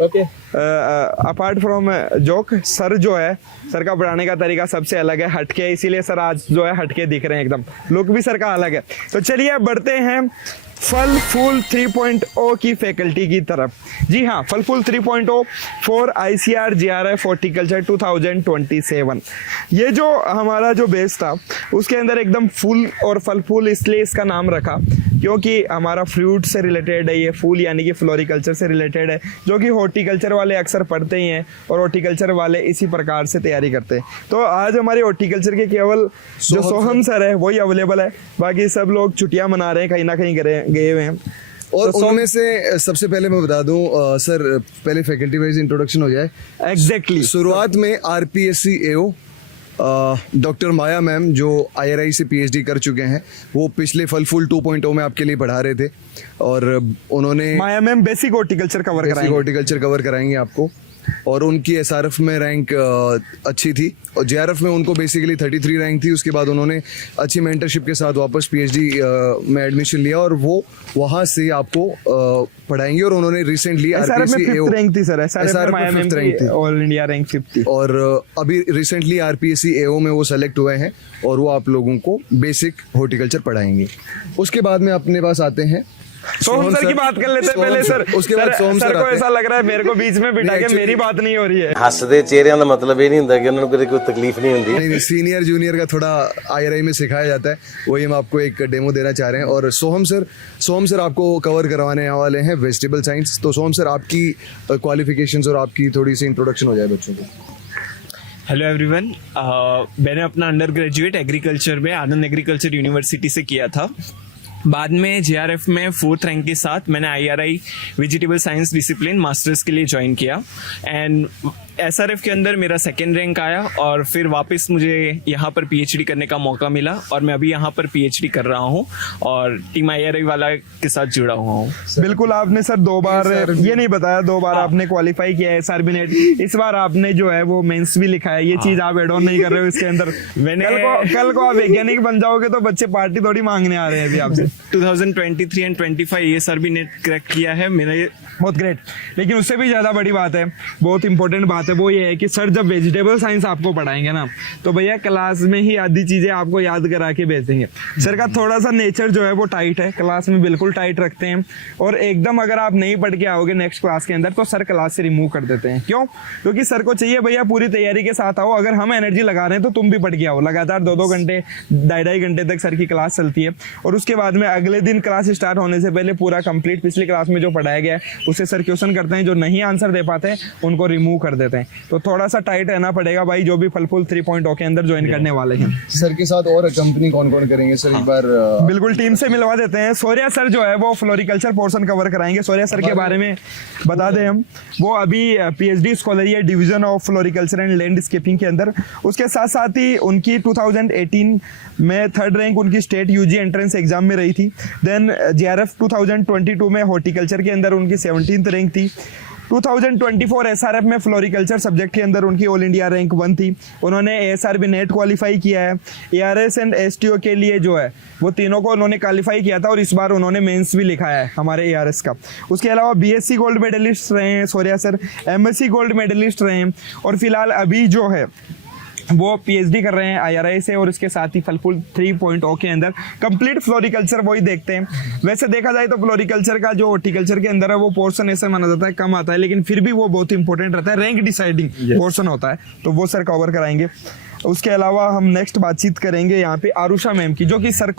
अपार्ट फ्रॉम जोक, सर जो है सर का पढ़ाने का तरीका सबसे अलग है, हटके, इसीलिए सर आज जो है हटके दिख रहे हैं एकदम, लुक भी सर का अलग है। तो चलिए बढ़ते हैं फल फूल 3.0 की फैकल्टी की तरफ। जी हाँ, फल फूल 3.0 फॉर ICAR JRF हॉर्टिकल्चर 2027। ये जो हमारा जो बेस था उसके अंदर एकदम फूल और फल फूल इसलिए इसका नाम रखा क्योंकि हमारा फ्रूट से रिलेटेड है ये, फूल यानी कि फ्लोरिकल्चर से रिलेटेड है, जो कि हॉर्टिकल्चर वाले अक्सर पढ़ते ही हैं और हॉर्टिकल्चर वाले इसी प्रकार से तैयारी करते हैं। तो आज हमारे हॉर्टिकल्चर के केवल जो सोहम सर है वही अवेलेबल है, बाकी सब लोग छुट्टियां मना रहे हैं, कहीं ना कहीं गए हुए हैं। और तो उनमें से सबसे पहले मैं बता दूं सर, पहले फैकल्टी वाइज इंट्रोडक्शन हो जाए। एग्जैक्टली शुरुआत में RPSC AO डॉक्टर माया मैम जो IRI से PhD कर चुके हैं, वो पिछले फल फूल 2.0 में आपके लिए पढ़ा रहे थे और उन्होंने माया मैम बेसिक हॉर्टिकल्चर कवर कराएंगे आपको। और उनकी SRF में रैंक अच्छी थी और JRF में उनको बेसिकली 33 रैंक थी। उसके बाद उन्होंने अच्छी मेंटरशिप के साथ वापस PhD में एडमिशन लिया और वो वहाँ से आपको पढ़ाएंगे। और उन्होंने रिसेंटली RPSC AO रैंक थी सर, SRF में 5th रैंक थी, ऑल इंडिया रैंक 5th थी। और अभी रिसेंटली RPSC AO में वो सेलेक्ट हुए हैं और वो आप लोगों को बेसिक हॉर्टिकल्चर पढ़ाएंगे। उसके बाद में अपने पास आते हैं सोहम सर की बात कर लेते हैं पहले सर। उसके बाद सोहम सर को ऐसा लग रहा है मेरे को बीच में बिठा के मेरी बात नहीं हो रही है। हੱਸਦੇ ਚਿਹਰਿਆਂ ਦਾ ਮਤਲਬ ਇਹ ਨਹੀਂ ਹੁੰਦਾ ਕਿ ਉਹਨਾਂ ਨੂੰ ਕੋਈ ਤਕਲੀਫ नहीं ਹੁੰਦੀ। नहीं, सीनियर जूनियर का थोड़ा IRI में सिखाया जाता है, वही हम आपको एक डेमो देना चाह रहे हैं। और सोहम सर आपको कवर करवाने वाले हैं वेजिटेबल साइंस। तो सोहम सर आपकी क्वालिफिकेशंस और आपकी थोड़ी सी इंट्रोडक्शन हो जाए बच्चों को। हेलो एवरीवन, मैंने अपना अंडर ग्रेजुएट एग्रीकल्चर में आनंद एग्रीकल्चर यूनिवर्सिटी से किया था। बाद में JRF में 4th रैंक के साथ मैंने IRI vegetable science discipline masters के लिए ज्वाइन किया एंड SRF के अंदर मेरा 2nd रैंक आया और फिर वापस मुझे यहाँ पर PhD करने का मौका मिला और मैं अभी यहाँ पर PhD कर रहा हूँ और टीम IRI वाला के साथ जुड़ा हुआ हूँ। बिल्कुल, आपने सर 2 बार ये नहीं बताया, 2 बार आपने क्वालिफाई किया है SRB नेट, इस बार आपने जो है वो मेंस भी लिखा है। ये चीज आप एड ऑन नहीं कर रहे हो इसके अंदर। मैंने कल को आप वैज्ञानिक बन जाओगे तो बच्चे पार्टी थोड़ी मांगने आ रहे हैं अभी आपसे। 2023 एंड 25 ये SRB नेट क्रैक किया है मैंने, बहुत ग्रेट। लेकिन उससे भी ज्यादा बड़ी बात है, बहुत इंपॉर्टेंट बात बात है वो ये है कि सर जब वेजिटेबल साइंस आपको पढ़ाएंगे ना तो भैया क्लास में ही आधी चीजें आपको याद करा के भेजेंगे। सर का थोड़ा सा नेचर जो है वो टाइट है, क्लास में बिल्कुल टाइट रखते हैं और एकदम अगर आप नहीं पढ़ के आओगे नेक्स्ट क्लास के अंदर तो सर क्लास से रिमूव कर देते हैं। क्यों? क्योंकि सर को चाहिए भैया पूरी तैयारी के साथ आओ, अगर हम एनर्जी लगा रहे हैं तो तुम भी पढ़ के आओ। लगातार 2-2 घंटे 2.5 घंटे तक सर की क्लास चलती है और उसके बाद में अगले दिन क्लास स्टार्ट होने से पहले पूरा कंप्लीट पिछली क्लास में जो पढ़ाया गया है उससे सर क्वेश्चन करते हैं, जो नहीं आंसर दे पाते हैं उनको रिमूव कर देते हैं। तो थोड़ा सा टाइट रहना पड़ेगा भाई जो भी फल-फूल 3.0 के अंदर ज्वाइन करने वाले हैं। सर के साथ और कंपनी कौन कौन करेंगे सर एक बार? बिल्कुल टीम से मिलवा देते हैं। सूर्या सर जो है वो फ्लोरिकल्चर पोर्शन कवर कराएंगे। सूर्या सर के बारे में बता दें हम, वो अभी पीएचडी स्कॉलर है division of floriculture and landscaping के अंदर। उसके साथ साथ ही उनकी 2018 में 3rd रैंक उनकी स्टेट यूजी एंट्रेंस एग्जाम में रही थी। देन जेआरएफ 2022 में हॉर्टिकल्चर के अंदर उनकी 17th रैंक थी। 2024 एसआरएफ में फ्लोरिकल्चर सब्जेक्ट के अंदर उनकी ऑल इंडिया रैंक 1 थी। उन्होंने एएसआरबी नेट क्वालिफाई किया है। एआरएस एंड एसटीओ के लिए जो है वो तीनों को उन्होंने क्वालिफाई किया था और इस बार उन्होंने मेंस भी लिखा है हमारे एआरएस का। उसके अलावा बीएससी गोल्ड मेडलिस्ट रहे हैं Surya sir, MSc gold medalist रहे हैं और फिलहाल अभी जो है वो पीएचडी कर रहे हैं आईआरआई से और इसके साथ ही फल-फूल 3.0 के अंदर कंप्लीट फ्लोरिकल्चर वही देखते हैं। वैसे देखा जाए तो फ्लोरिकल्चर का जो हॉर्टिकल्चर के अंदर है वो पोर्शन ऐसे माना जाता है कम आता है, लेकिन फिर भी वो बहुत इंपॉर्टेंट रहता है, रैंक डिसाइडिंग पोर्शन होता है, तो वो सर कवर कराएंगे। उसके अलावा हम नेक्स्ट बातचीत करेंगे यहाँ पे आरुषा मैम की, जो कि सर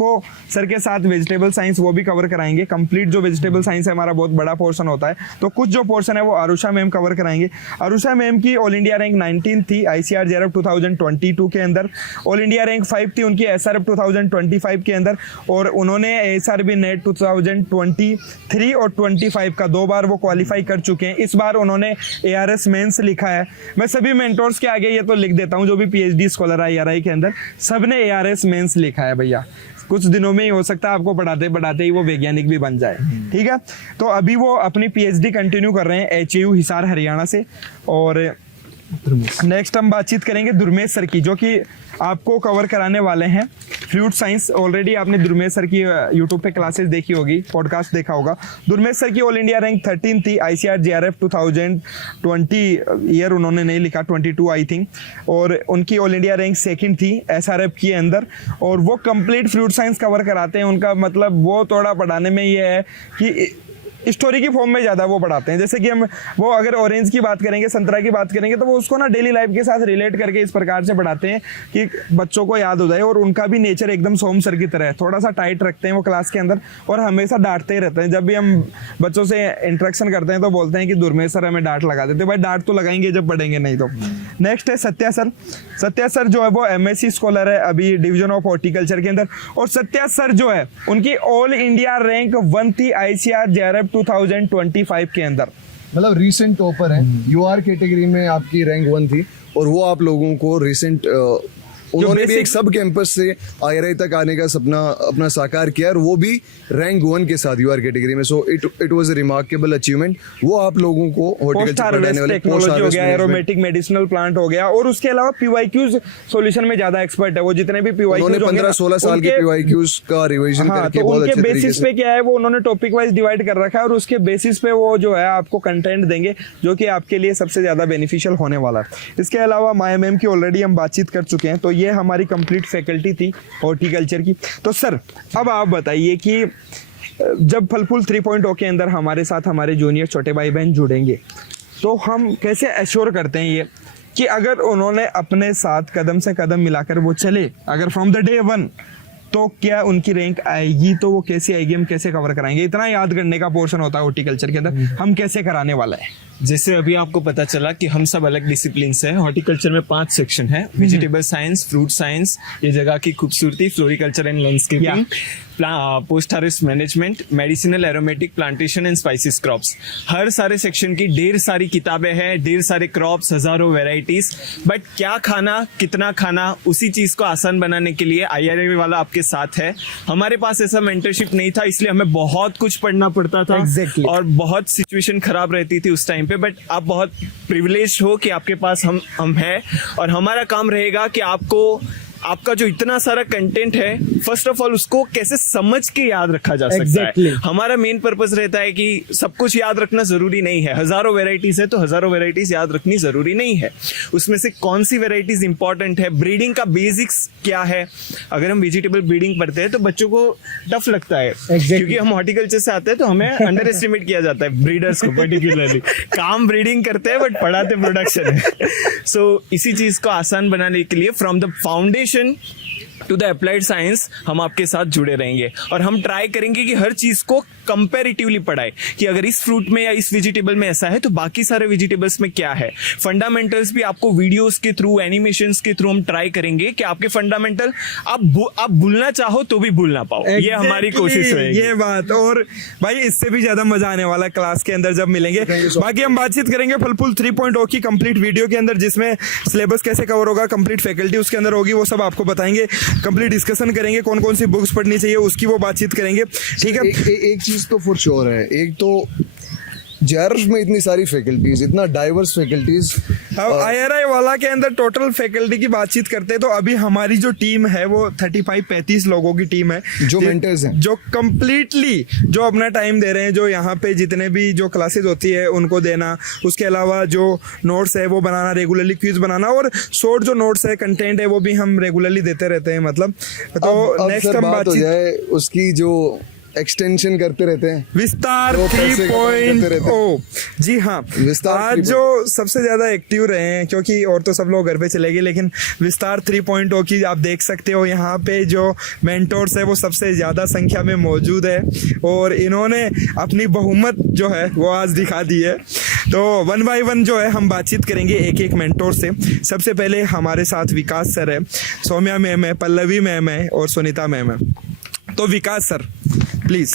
के साथ वेजिटेबल साइंस वो भी कवर कराएंगे। कंप्लीट जो वेजिटेबल साइंस है हमारा बहुत बड़ा पोर्शन होता है, तो कुछ जो पोर्शन है वो आरुषा मैम कवर कराएंगे। आरुषा मैम की ऑल इंडिया रैंक 19 थी आईसीआर जेआरएफ 2022 के अंदर, ऑल इंडिया रैंक 5 थी उनकी एसआरएफ 2025 के अंदर और उन्होंने एसआरबी नेट 2023 और 25 का 2 बार वो क्वालिफाई कर चुके हैं। इस बार उन्होंने एआरएस मेंस लिखा है। मैं सभी मेंटोर्स के आगे ये तो लिख देता हूँ जो भी पीएचडी स्कॉलर आईआरआई के अंदर सबने एआरएस मेंस लिखा है भैया। कुछ दिनों में ही हो सकता है आपको पढ़ाते पढ़ाते ही वो वैज्ञानिक भी बन जाए। ठीक है, तो अभी वो अपनी पीएचडी कंटिन्यू कर रहे हैं एचयू हिसार हरियाणा से। और नेक्स्ट हम बातचीत करेंगे दुर्मेश सर की, जो कि आपको कवर कराने वाले हैं फ्रूट साइंस। ऑलरेडी आपने दुर्मेश सर की यूट्यूब पे क्लासेस देखी होगी, पॉडकास्ट देखा होगा। दुर्मेश सर की ऑल इंडिया रैंक 13 थी आईसीआर जेआरएफ 2020 ईयर उन्होंने नहीं लिखा, 22 आई थिंक, और उनकी ऑल इंडिया रैंक 2nd थी एसआरएफ के अंदर और वो कंप्लीट फ्रूट साइंस कवर कराते हैं। उनका मतलब वो थोड़ा पढ़ाने में ये है कि स्टोरी की फॉर्म में ज़्यादा वो पढ़ाते हैं। जैसे कि हम वो अगर ऑरेंज की बात करेंगे, संतरा की बात करेंगे, तो वो उसको ना डेली लाइफ के साथ रिलेट करके इस प्रकार से पढ़ाते हैं कि बच्चों को याद हो जाए। और उनका भी नेचर एकदम सोम सर की तरह है, थोड़ा सा टाइट रखते हैं वो क्लास के अंदर और हमेशा डांटते ही रहते हैं। जब भी हम बच्चों से इंटरेक्शन करते हैं तो बोलते हैं कि दुर्मेश सर हमें डांट लगा देते हैं। भाई डांट तो लगाएंगे जब पढ़ेंगे नहीं तो। नेक्स्ट है सत्या सर। सत्या सर जो है वो एमएससी स्कॉलर है अभी डिवीजन ऑफ हॉर्टिकल्चर के अंदर और सत्या सर जो है उनकी ऑल इंडिया रैंक 1 थी आईसीआर जेआरएफ 2025 के अंदर। मतलब रिसेंट टॉपर है। यूआर कैटेगरी में आपकी रैंक 1 थी और वो आप लोगों को रिसेंट उन्होंने भी एक सब कैंपस से आईआरआई तक आने का सपना अपना साकार किया और वो भी रैंक 1 के साथ यूआर कैटेगरी में। So it was a remarkable achievement. वो आप लोगों को हॉर्टिकल्चर पढ़ाने वाले टेक्नोलॉजी हो गया, एरोमेटिक मेडिसिनल प्लांट हो गया और उसके अलावा पीवाईक्यूज सॉल्यूशन में ज्यादा एक्सपर्ट है। वो जितने भी पीवाईक्यूज उन्होंने 15-16 साल के पीवाईक्यूज का रिवीजन करके बहुत अच्छे तरीके से बेसिस पे क्या है वो उन्होंने टॉपिक वाइज डिवाइड कर रखा है और उसके बेसिस पे वो जो है आपको कंटेंट देंगे जो कि आपके लिए सबसे ज्यादा बेनिफिशियल होने वाला है। इसके अलावा माया मैम की ऑलरेडी हम बातचीत कर चुके हैं, तो ये हमारी कंप्लीट फैकल्टी थी हॉर्टिकल्चर की। तो सर अब आप बताइए कि जब फल-फूल 3.0 के अंदर हमारे साथ हमारे जूनियर छोटे भाई बहन जुड़ेंगे तो हम कैसे एश्योर करते हैं ये कि अगर उन्होंने अपने साथ कदम से कदम मिलाकर वो चले, अगर फ्रॉम द डे 1, तो क्या उनकी रैंक आएगी? तो वो कैसे आएगी, हम कैसे कवर कराएंगे? इतना याद करने का पोर्शन होता है हॉर्टिकल्चर के अंदर, हम कैसे कराने वाला है? जैसे अभी आपको पता चला कि हम सब अलग डिसिप्लिन से हैं। हॉर्टिकल्चर में 5 सेक्शन है, वेजिटेबल साइंस, फ्रूट साइंस, ये जगह की खूबसूरती, floriculture and landscaping, post harvest management, medicinal aromatic plantation and spices crops. हर सारे सेक्शन की ढेर सारी किताबें हैं, ढेर सारे क्रॉप्स, हजारों वेराइटीज। बट क्या खाना, कितना खाना, उसी चीज को आसान बनाने के लिए आईआरआई वाला आपके साथ है। हमारे पास ऐसा मेंटरशिप नहीं था, इसलिए हमें बहुत कुछ पढ़ना पड़ता था और बहुत सिचुएशन खराब रहती थी उस टाइम पे। बट आप बहुत प्रिविलेज हो कि आपके पास हम हैं और हमारा काम रहेगा कि आपको आपका जो इतना सारा कंटेंट है, फर्स्ट ऑफ ऑल उसको कैसे समझ के याद रखा जा सकता है। हमारा मेन पर्पस रहता है कि सब कुछ याद रखना जरूरी नहीं है। हजारों वेराइटीज है तो हजारों वेराइटीज याद रखनी जरूरी नहीं है। उसमें से कौन सी वेराइटीज इंपॉर्टेंट है, ब्रीडिंग का बेसिक्स क्या है। अगर हम वेजिटेबल ब्रीडिंग पढ़ते हैं तो बच्चों को टफ लगता है, क्योंकि हम हॉर्टिकल्चर से आते हैं तो हमें अंडर एस्टिमेट किया जाता है ब्रीडर्स को पर्टिकुलरली। काम ब्रीडिंग करते हैं बट पढ़ाते प्रोडक्शन है। सो इसी चीज को आसान बनाने के लिए from the foundation to the applied science हम आपके साथ जुड़े रहेंगे और हम ट्राई करेंगे कि हर चीज को कंपैरेटिवली पढ़ाए कि अगर इस फ्रूट में या इस वेजिटेबल में ऐसा है तो बाकी सारे वेजिटेबल्स में क्या है। फंडामेंटल्स भी आपको वीडियोस के थ्रू, एनिमेशंस के थ्रू हम ट्राई करेंगे कि आपके फंडामेंटल आप भूलना चाहो तो भी भूल ना पाओ। ये हमारी कोशिश है। ये बात, और भाई इससे भी ज्यादा मजा आने वाला क्लास के अंदर जब मिलेंगे। बाकी हम बातचीत करेंगे फलफूल 3.0 की कंप्लीट वीडियो के अंदर, जिसमें सिलेबस कैसे कवर होगा, कंप्लीट फैकल्टी उसके अंदर होगी, वो सब आपको बताएंगे। कंप्लीट डिस्कशन करेंगे, कौन कौन सी बुक्स पढ़नी चाहिए उसकी वो बातचीत करेंगे। ठीक है, एक चीज तो फॉर श्योर है, एक तो जेआरएफ में इतनी सारी फैकल्टीज, इतना डाइवर्स फैकल्टीज। आईआरआई वाला के अंदर टोटल फैकल्टी की बातचीत करते हैं तो अभी हमारी जो टीम है वो 35-35 लोगों की टीम है, जो मेंटर्स हैं, जो कंप्लीटली जो अपना टाइम दे रहे हैं, जो यहाँ पे जितने भी जो क्लासेस होती है उनको देना, उसके अलावा जो नोट्स है वो बनाना, रेगुलरली क्विज बनाना, और शॉर्ट जो नोट्स है, कंटेंट है, वो भी हम रेगुलरली देते रहते हैं। मतलब तो नेक्स्ट हम बात हो जाए उसकी जो एक्सटेंशन करते रहते हैं, विस्तार 3.0। जी हाँ, आज जो सबसे ज्यादा एक्टिव रहे हैं, क्योंकि और तो सब लोग घर पे चले गए, लेकिन विस्तार 3.0 की आप देख सकते हो यहाँ पे जो मेंटोर्स है वो सबसे ज्यादा संख्या में मौजूद है और इन्होंने अपनी बहुमत जो है वो आज दिखा दी है। तो 1 by 1 जो है हम बातचीत करेंगे एक एक मेंटोर से। सबसे पहले हमारे साथ विकास सर है, सौम्या मैम है, पल्लवी मैम है और सुनीता मैम है। तो विकास सर प्लीज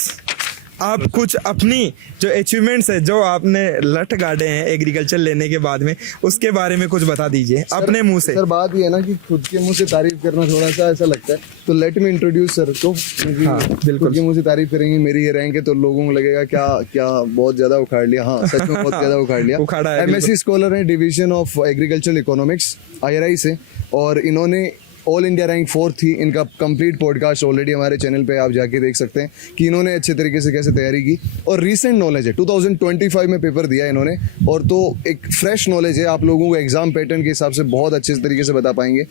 आप कुछ अपनी जो अचीवमेंट्स है, जो आपने लठ गाड़े हैं एग्रीकल्चर लेने के बाद में, उसके बारे में कुछ बता दीजिए अपने मुंह से। सर बात ये है ना कि खुद के मुंह से तारीफ करना थोड़ा सा ऐसा लगता है, तो लेट मी इंट्रोड्यूस सर को। हाँ, बिल्कुल। खुद के मुंह से तारीफ करेंगे, मेरी ये रैंक है तो लोगों को लगेगा क्या क्या बहुत ज्यादा उखाड़ लिया। हाँ सच में बहुत ज्यादा उखाड़ लिया। उखाड़ा है। एमएससी स्कॉलर है division of agricultural economics IRI से, और इन्होंने ऑल इंडिया रैंक 4 थी। इनका कंप्लीट पॉडकास्ट ऑलरेडी हमारे चैनल पे आप जाके देख सकते हैं कि इन्होंने अच्छे तरीके से कैसे तैयारी की, और रीसेंट नॉलेज है, 2025 में पेपर दिया इन्होंने, और तो एक फ्रेश नॉलेज है, आप लोगों को एग्जाम पैटर्न के हिसाब से बहुत अच्छे तरीके से बता पाएंगे।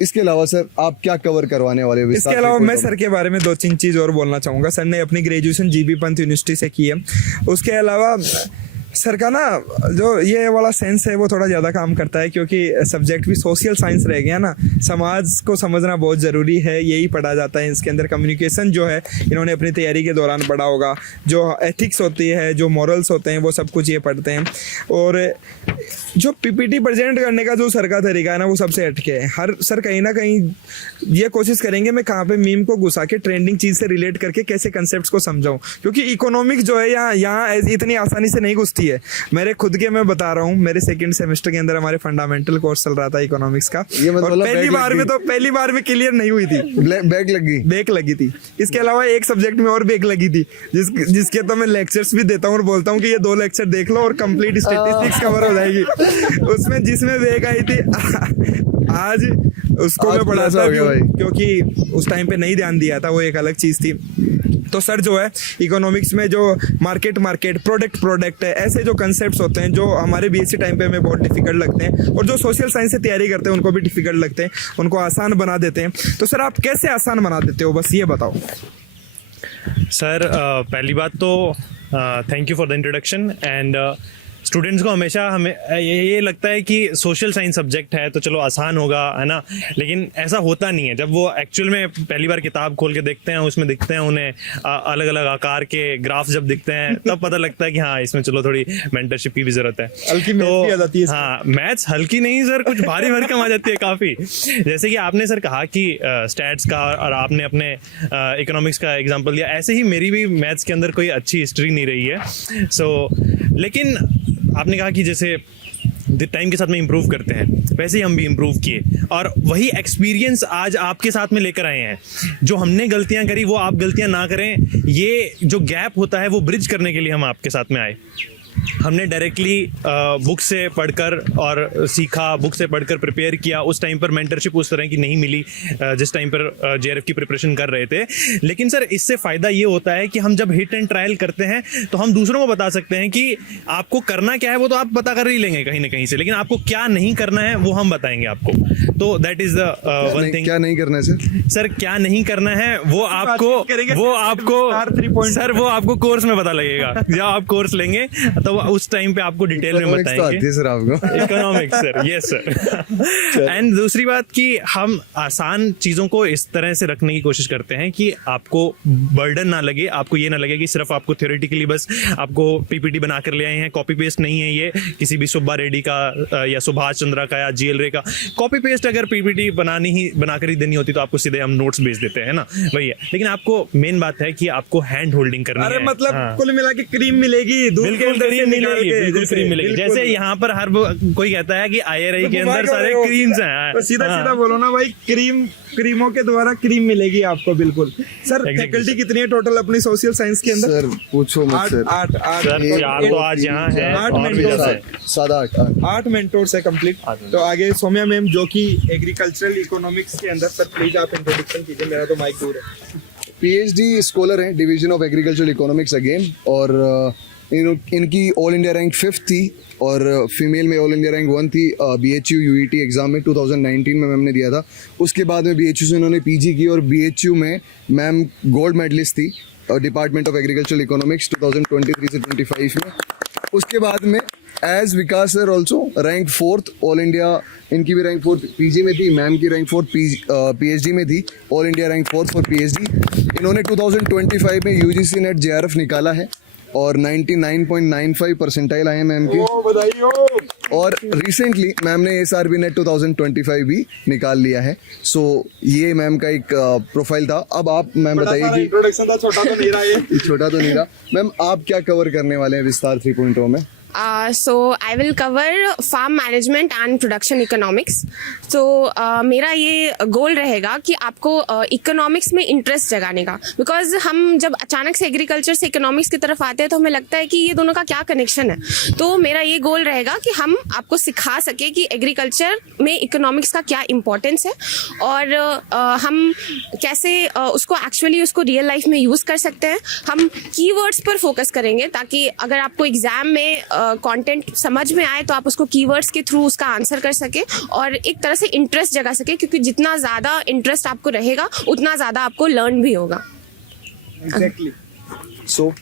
इसके अलावा सर आप क्या कवर करवाने वाले हो? इसके अलावा मैं सर के बारे में 2-3 चीज और बोलना चाहूँगा। सर ने अपनी ग्रेजुएशन जीबी पंत यूनिवर्सिटी से की है। उसके अलावा सर का ना जो ये वाला सेंस है वो थोड़ा ज़्यादा काम करता है, क्योंकि सब्जेक्ट भी सोशल साइंस रह गया ना, समाज को समझना बहुत ज़रूरी है, यही पढ़ा जाता है इसके अंदर। कम्युनिकेशन जो है इन्होंने अपनी तैयारी के दौरान पढ़ा होगा, जो एथिक्स होती है, जो मॉरल्स होते हैं, वो सब कुछ ये पढ़ते हैं। और जो पीपीटी प्रेजेंट करने का जो सर का तरीका है ना, वो सबसे हटके है। हर सर कहीं ना कहीं ये कोशिश करेंगे मैं कहाँ पे मीम को घुसा के ट्रेंडिंग चीज़ से रिलेट करके कैसे कंसेप्ट को समझाऊँ, क्योंकि इकोनॉमिक्स जो है यहाँ इतनी आसानी से नहीं घुसती है। मेरे खुद के मैं बता रहा हूँ, मेरे सेकंड सेमेस्टर के अंदर हमारे फंडामेंटल कोर्स चल रहा था इकोनॉमिक्स का, और पहली बार में क्लियर नहीं हुई थी, बैक लगी थी। इसके अलावा एक सब्जेक्ट में और बैक लगी थी, जिसके तो मैं लेक्चर्स भी देता हूँ और बोलता हूँ कि ये 2 लेक्चर देख लो और कंप्लीट स्टैटिस्टिक्स कवर हो जाएगी। उसमें जिसमें बैक आई थी आज उसको मैं पढ़ाता हूँ, क्योंकि उस टाइम पे नहीं ध्यान दिया था, वो एक अलग चीज थी। तो सर जो है इकोनॉमिक्स में जो मार्केट प्रोडक्ट है, ऐसे जो कंसेप्ट्स होते हैं जो हमारे बीएससी टाइम पे हमें बहुत डिफिकल्ट लगते हैं, और जो सोशल साइंस से तैयारी करते हैं उनको भी डिफिकल्ट लगते हैं, उनको आसान बना देते हैं। तो सर आप कैसे आसान बना देते हो, बस ये बताओ। सर पहली बात तो thank you for the introduction. And students को हमेशा हमें ये लगता है कि सोशल साइंस सब्जेक्ट है तो चलो आसान होगा, है ना, लेकिन ऐसा होता नहीं है। जब वो एक्चुअल में पहली बार किताब खोल के देखते हैं, उसमें दिखते हैं उन्हें अलग अलग आकार के ग्राफ जब दिखते हैं, तब पता लगता है कि हाँ इसमें चलो थोड़ी मेंटरशिप की भी जरूरत है। तो हाँ, मैथ्स हल्की नहीं सर, कुछ भारी भरकम आ जाती है काफ़ी। जैसे कि आपने सर कहा कि स्टैट्स का, और आपने अपने इकोनॉमिक्स का एग्जाम्पल दिया, ऐसे ही मेरी भी मैथ्स के अंदर कोई अच्छी हिस्ट्री नहीं रही है। लेकिन आपने कहा कि जैसे टाइम के साथ में इम्प्रूव करते हैं, वैसे ही हम भी इम्प्रूव किए, और वही एक्सपीरियंस आज आपके साथ में लेकर आए हैं। जो हमने गलतियां करी वो आप गलतियां ना करें, ये जो गैप होता है वो ब्रिज करने के लिए हम आपके साथ में आए। हमने डायरेक्टली बुक से पढ़कर और सीखा, बुक से पढ़कर प्रिपेयर किया। उस टाइम पर मेंटरशिप उस तरह की नहीं मिली जिस टाइम पर जेआरएफ की प्रिपरेशन कर रहे थे। लेकिन सर इससे फ़ायदा ये होता है कि हम जब हिट एंड ट्रायल करते हैं तो हम दूसरों को बता सकते हैं कि आपको करना क्या है वो तो आप पता कर ही लेंगे कहीं ना कहीं से, लेकिन आपको क्या नहीं करना है वो हम बताएंगे आपको। तो that is the one thing. क्या नहीं करना है सर क्या नहीं करना है वो आपको कोर्स में पता लगेगा। जब आप कोर्स लेंगे तो उस टाइम पे आपको डिटेल में बताएंगे। सर आपको economics sir, yes sir. And दूसरी बात कि हम आसान चीज़ों को इस तरह से रखने की कोशिश करते हैं कि आपको बर्डन ना लगे, आपको ये ना लगे कि सिर्फ आपको थ्योरेटिकली बस आपको पीपीटी बना कर ले आए हैं। कॉपी पेस्ट नहीं है ये किसी भी सुब्बा रेड्डी का या सुभाष चंद्रा का या जीएल रे का। कॉपी पेस्ट अगर पीपीटी बनाकर ही देनी होती तो आपको सीधे हम नोट्स भेज देते हैं ना, वही है। लेकिन आपको मेन बात है कि आपको हैंड होल्डिंग करनी है। मतलब कुल मिला के क्रीम मिलेगी, बिल्कुल क्रीम मिलेगी, बिल्कुल क्रीम मिलेगी। जैसे यहाँ पर हर कोई कहता है कि आईआरआई के अंदर सारे क्रीम्स हैं, तो सीधा बोलो ना भाई, क्रीमों के द्वारा क्रीम मिलेगी आपको। बिल्कुल सर। फैकल्टी कितनी है टोटल अपनी सोशल साइंस के अंदर? सर पूछो मत सर। सर चार तो आज यहाँ है, 8 मेंटोर्स है कंप्लीट। तो आगे सौम्या मैम जो कि एग्रीकल्चरल इकोनॉमिक्स के अंदर, सर प्लीज आप इंट्रोडक्शन कीजिए, मेरा तो माइक दूर है। पीएचडी स्कॉलर हैं division of agricultural economics again, और इनकी ऑल इंडिया रैंक 5th थी और फीमेल में ऑल इंडिया रैंक 1 थी BHU UET एग्जाम में 2019 में मैम ने दिया था। उसके बाद में BHU से उन्होंने पीजी की और BHU में मैम गोल्ड मेडलिस्ट थी डिपार्टमेंट ऑफ एग्रीकल्चरल इकोनॉमिक्स 2023 से 25 में। उसके बाद में as Vikas sir also rank 4th all India, इनकी भी रैंक 4th पीजी में थी, मैम की रैंक 4th PhD में थी, all India rank 4th for PhD। इन्होंने 2025 में UGC नेट JRF निकाला है और 99.95 परसेंटाइल आए मैम की। बधाई हो। और रिसेंटली मैम ने SRB नेट 2025 भी निकाल लिया है। सो ये मैम का एक प्रोफाइल था। अब आप मैम बताइए कि इंट्रोडक्शन था, छोटा तो नहीं रहा ये। छोटा तो नहीं रहा। मैम आप क्या कवर करने वाले हैं विस्तार 3.0 में? So I will cover farm management and production economics. So मेरा ये गोल रहेगा कि आपको इकोनॉमिक्स में इंटरेस्ट जगाने का, बिकॉज हम जब अचानक से एग्रीकल्चर से इकोनॉमिक्स की तरफ आते हैं तो हमें लगता है कि ये दोनों का क्या कनेक्शन है। तो मेरा ये गोल रहेगा कि हम आपको सिखा सके कि एग्रीकल्चर में इकोनॉमिक्स का क्या इम्पोर्टेंस है और हम कैसे उसको एक्चुअली उसको रियल लाइफ में यूज़ कर सकते हैं। हम कीवर्ड्स पर फोकस करेंगे ताकि अगर आपको एग्जाम में कंटेंट समझ में आए तो आप उसको कीवर्ड्स के थ्रू उसका आंसर कर सके और एक तरह से इंटरेस्ट जगा सके, क्योंकि जितना ज़्यादा इंटरेस्ट आपको रहेगा उतना ज़्यादा आपको लर्न भी होगा। एग्जैक्टली। सो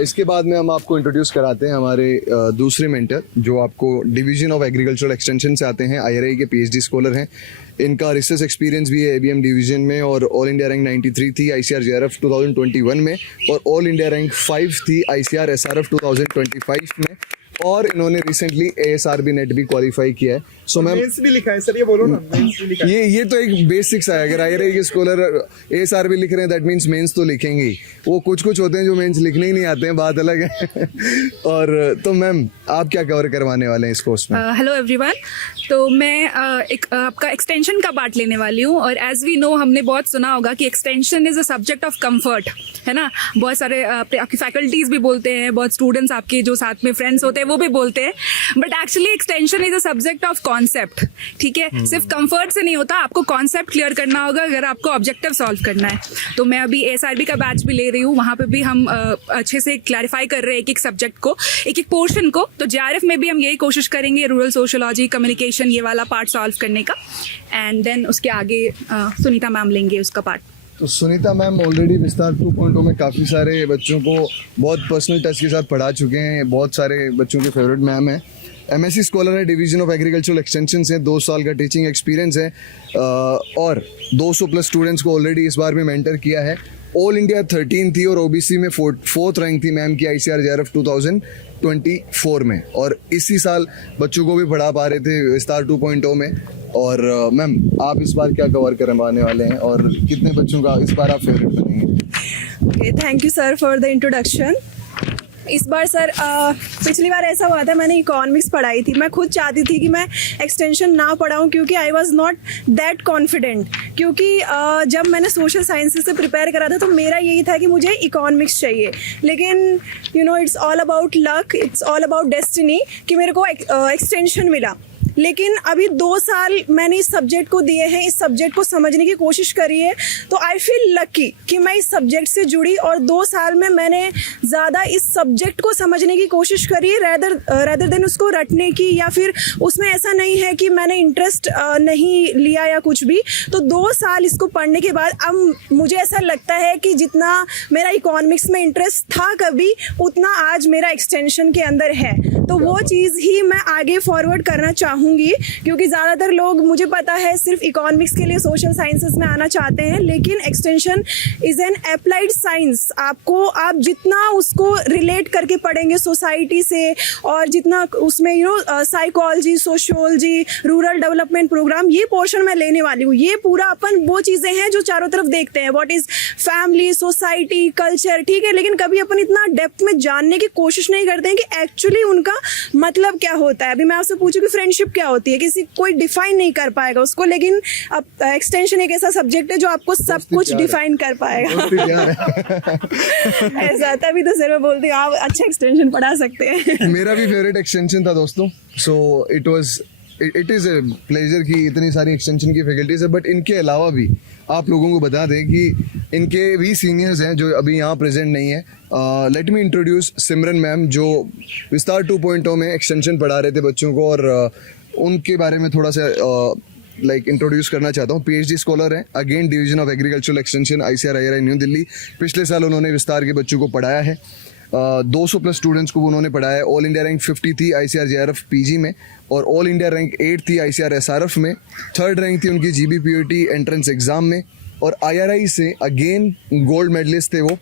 इसके बाद में हम आपको इंट्रोड्यूस कराते हैं हमारे दूसरे मेंटर जो आपको डिवीजन ऑफ एग्रीकल्चरल एक्सटेंशन से आते हैं, IRI के PhD स्कॉलर हैं। इनका रिसर्च एक्सपीरियंस भी है ABM डिवीजन में और ऑल इंडिया रैंक 93 थी ICR JRF 2021 में और ऑल इंडिया रैंक 5 थी ICR SRF 2025 में, और इन्होंने रिसेंटली ASRB नेट भी क्वालिफाई किया है। सो मैम मेंस भी लिखा है सर, ये बोलो ना, मेंस भी लिखा है। ये तो एक बेसिक्स है। अगर IRI के स्कॉलर ASRB लिख रहे हैं दैट मींस मेंस तो लिखेंगे ही। वो कुछ होते हैं जो मेंस लिखने ही नहीं आते हैं, बात अलग है। और तो मैम आप क्या कवर करवाने वाले हैं इस कोर्स में? Hello everyone. तो मैं आपका एक्सटेंशन का पार्ट लेने वाली हूँ और एज वी नो हमने बहुत सुना होगा कि extension is a subject of comfort, है ना। बहुत सारे आपकी फैकल्टीज भी बोलते हैं, बहुत स्टूडेंट्स आपके जो साथ में फ्रेंड्स होते हैं वो भी बोलते हैं, but actually extension is a subject of concept. ठीक है, सिर्फ कंफर्ट से नहीं होता, आपको कॉन्सेप्ट क्लियर करना होगा अगर आपको ऑब्जेक्टिव सॉल्व करना है। तो मैं अभी ASRB का बैच भी ले रही हूँ, वहाँ पे भी हम अच्छे से क्लैरिफाई कर रहे हैं एक सब्जेक्ट को, एक पोर्शन को। तो JRF में भी हम यही कोशिश करेंगे रूरल सोशियोलॉजी, कम्युनिकेशन, ये वाला पार्ट सॉल्व करने का, एंड देन उसके आगे सुनीता मैम लेंगे उसका पार्ट। तो सुनीता मैम ऑलरेडी विस्तार 2.0 में काफ़ी सारे बच्चों को बहुत पर्सनल टच के साथ पढ़ा चुके हैं, बहुत सारे बच्चों के फेवरेट मैम हैं। MSc स्कॉलर है, डिवीजन ऑफ एग्रीकल्चरल एक्सटेंशन से 2 साल का टीचिंग एक्सपीरियंस है और 200+ स्टूडेंट्स को ऑलरेडी इस बार में मेंटर किया है। ऑल इंडिया 13 थी और OBC में 4th रैंक थी मैम की ICR JRF 2024 में, और इसी साल बच्चों को भी पढ़ा पा रहे थे विस्तार 2.0 में। और मैम आप इस बार क्या कवर करवाने वाले हैं और कितने बच्चों का इस बार आप फेवरेट बनेंगे? Okay, thank you sir for the introduction. इस बार सर पिछली बार ऐसा हुआ था, मैंने इकोनॉमिक्स पढ़ाई थी, मैं खुद चाहती थी कि मैं एक्सटेंशन ना पढ़ाऊँ क्योंकि I was not that confident, क्योंकि जब मैंने सोशल साइंसेज से प्रिपेयर करा था तो मेरा यही था कि मुझे इकोनॉमिक्स चाहिए, लेकिन you know it's all about luck, it's all about destiny कि मेरे को एक्सटेंशन मिला। लेकिन अभी 2 साल मैंने इस सब्जेक्ट को दिए हैं, इस सब्जेक्ट को समझने की कोशिश करी है, तो आई फील लकी कि मैं इस सब्जेक्ट से जुड़ी और 2 साल में मैंने ज़्यादा इस सब्जेक्ट को समझने की कोशिश करी है रेदर देन उसको रटने की, या फिर उसमें ऐसा नहीं है कि मैंने इंटरेस्ट नहीं लिया या कुछ भी। तो 2 साल इसको पढ़ने के बाद अब मुझे ऐसा लगता है कि जितना मेरा इकोनॉमिक्स में इंटरेस्ट था कभी, उतना आज मेरा एक्सटेंशन के अंदर है। तो वो चीज़ ही मैं आगे फॉरवर्ड करना चाहूँगी, क्योंकि ज़्यादातर लोग, मुझे पता है, सिर्फ इकोनॉमिक्स के लिए सोशल साइंसेस में आना चाहते हैं, लेकिन extension is an applied science. आप जितना उसको रिलेट करके पढ़ेंगे सोसाइटी से, और जितना उसमें psychology, sociology, rural development program, ये पोर्शन मैं लेने वाली हूँ। ये पूरा अपन वो चीज़ें हैं जो चारों तरफ देखते हैं, what is family, society, culture, ठीक है, लेकिन कभी अपन इतना डेप्थ में जानने की कोशिश नहीं करते हैं कि एक्चुअली उनका मतलब क्या होता है। अभी मैं आपसे पूछूं कि फ्रेंडशिप क्या होती है, किसी कोई डिफाइन नहीं कर पाएगा उसको, लेकिन अब एक्सटेंशन एक ऐसा सब्जेक्ट है जो आपको सब कुछ डिफाइन कर पाएगा। ऐसा, तभी तो सर मैं बोलती हूँ आप अच्छा एक्सटेंशन पढ़ा सकते हैं। मेरा भी फेवरेट एक्सटेंशन था दोस्तों, so it is a pleasure कि इतनी सारी एक्सटेंशन की फैकल्टीज है, बट इनके अलावा भी आप लोगों को बता दें कि इनके भी सीनियर्स हैं जो अभी यहाँ प्रेजेंट नहीं है। लेट मी इंट्रोड्यूस सिमरन मैम, जो विस्तार 2.0 में एक्सटेंशन पढ़ा रहे थे बच्चों को, और उनके बारे में थोड़ा सा इंट्रोड्यूस करना चाहता हूँ। PhD स्कॉलर हैं, again division of agricultural extension, ICAR new Delhi. पिछले साल उन्होंने विस्तार के बच्चों को पढ़ाया है, 200 प्लस स्टूडेंट्स को उन्होंने पढ़ाया है। ऑल इंडिया रैंक 50 थी ICAR JRF PG में, और ऑल इंडिया रैंक 8 थी ICAR SRF में। 3rd रैंक थी उनकी GBPOT एंट्रेंस एग्जाम में, और IRI से अगेन गोल्ड मेडलिस्ट थे वो।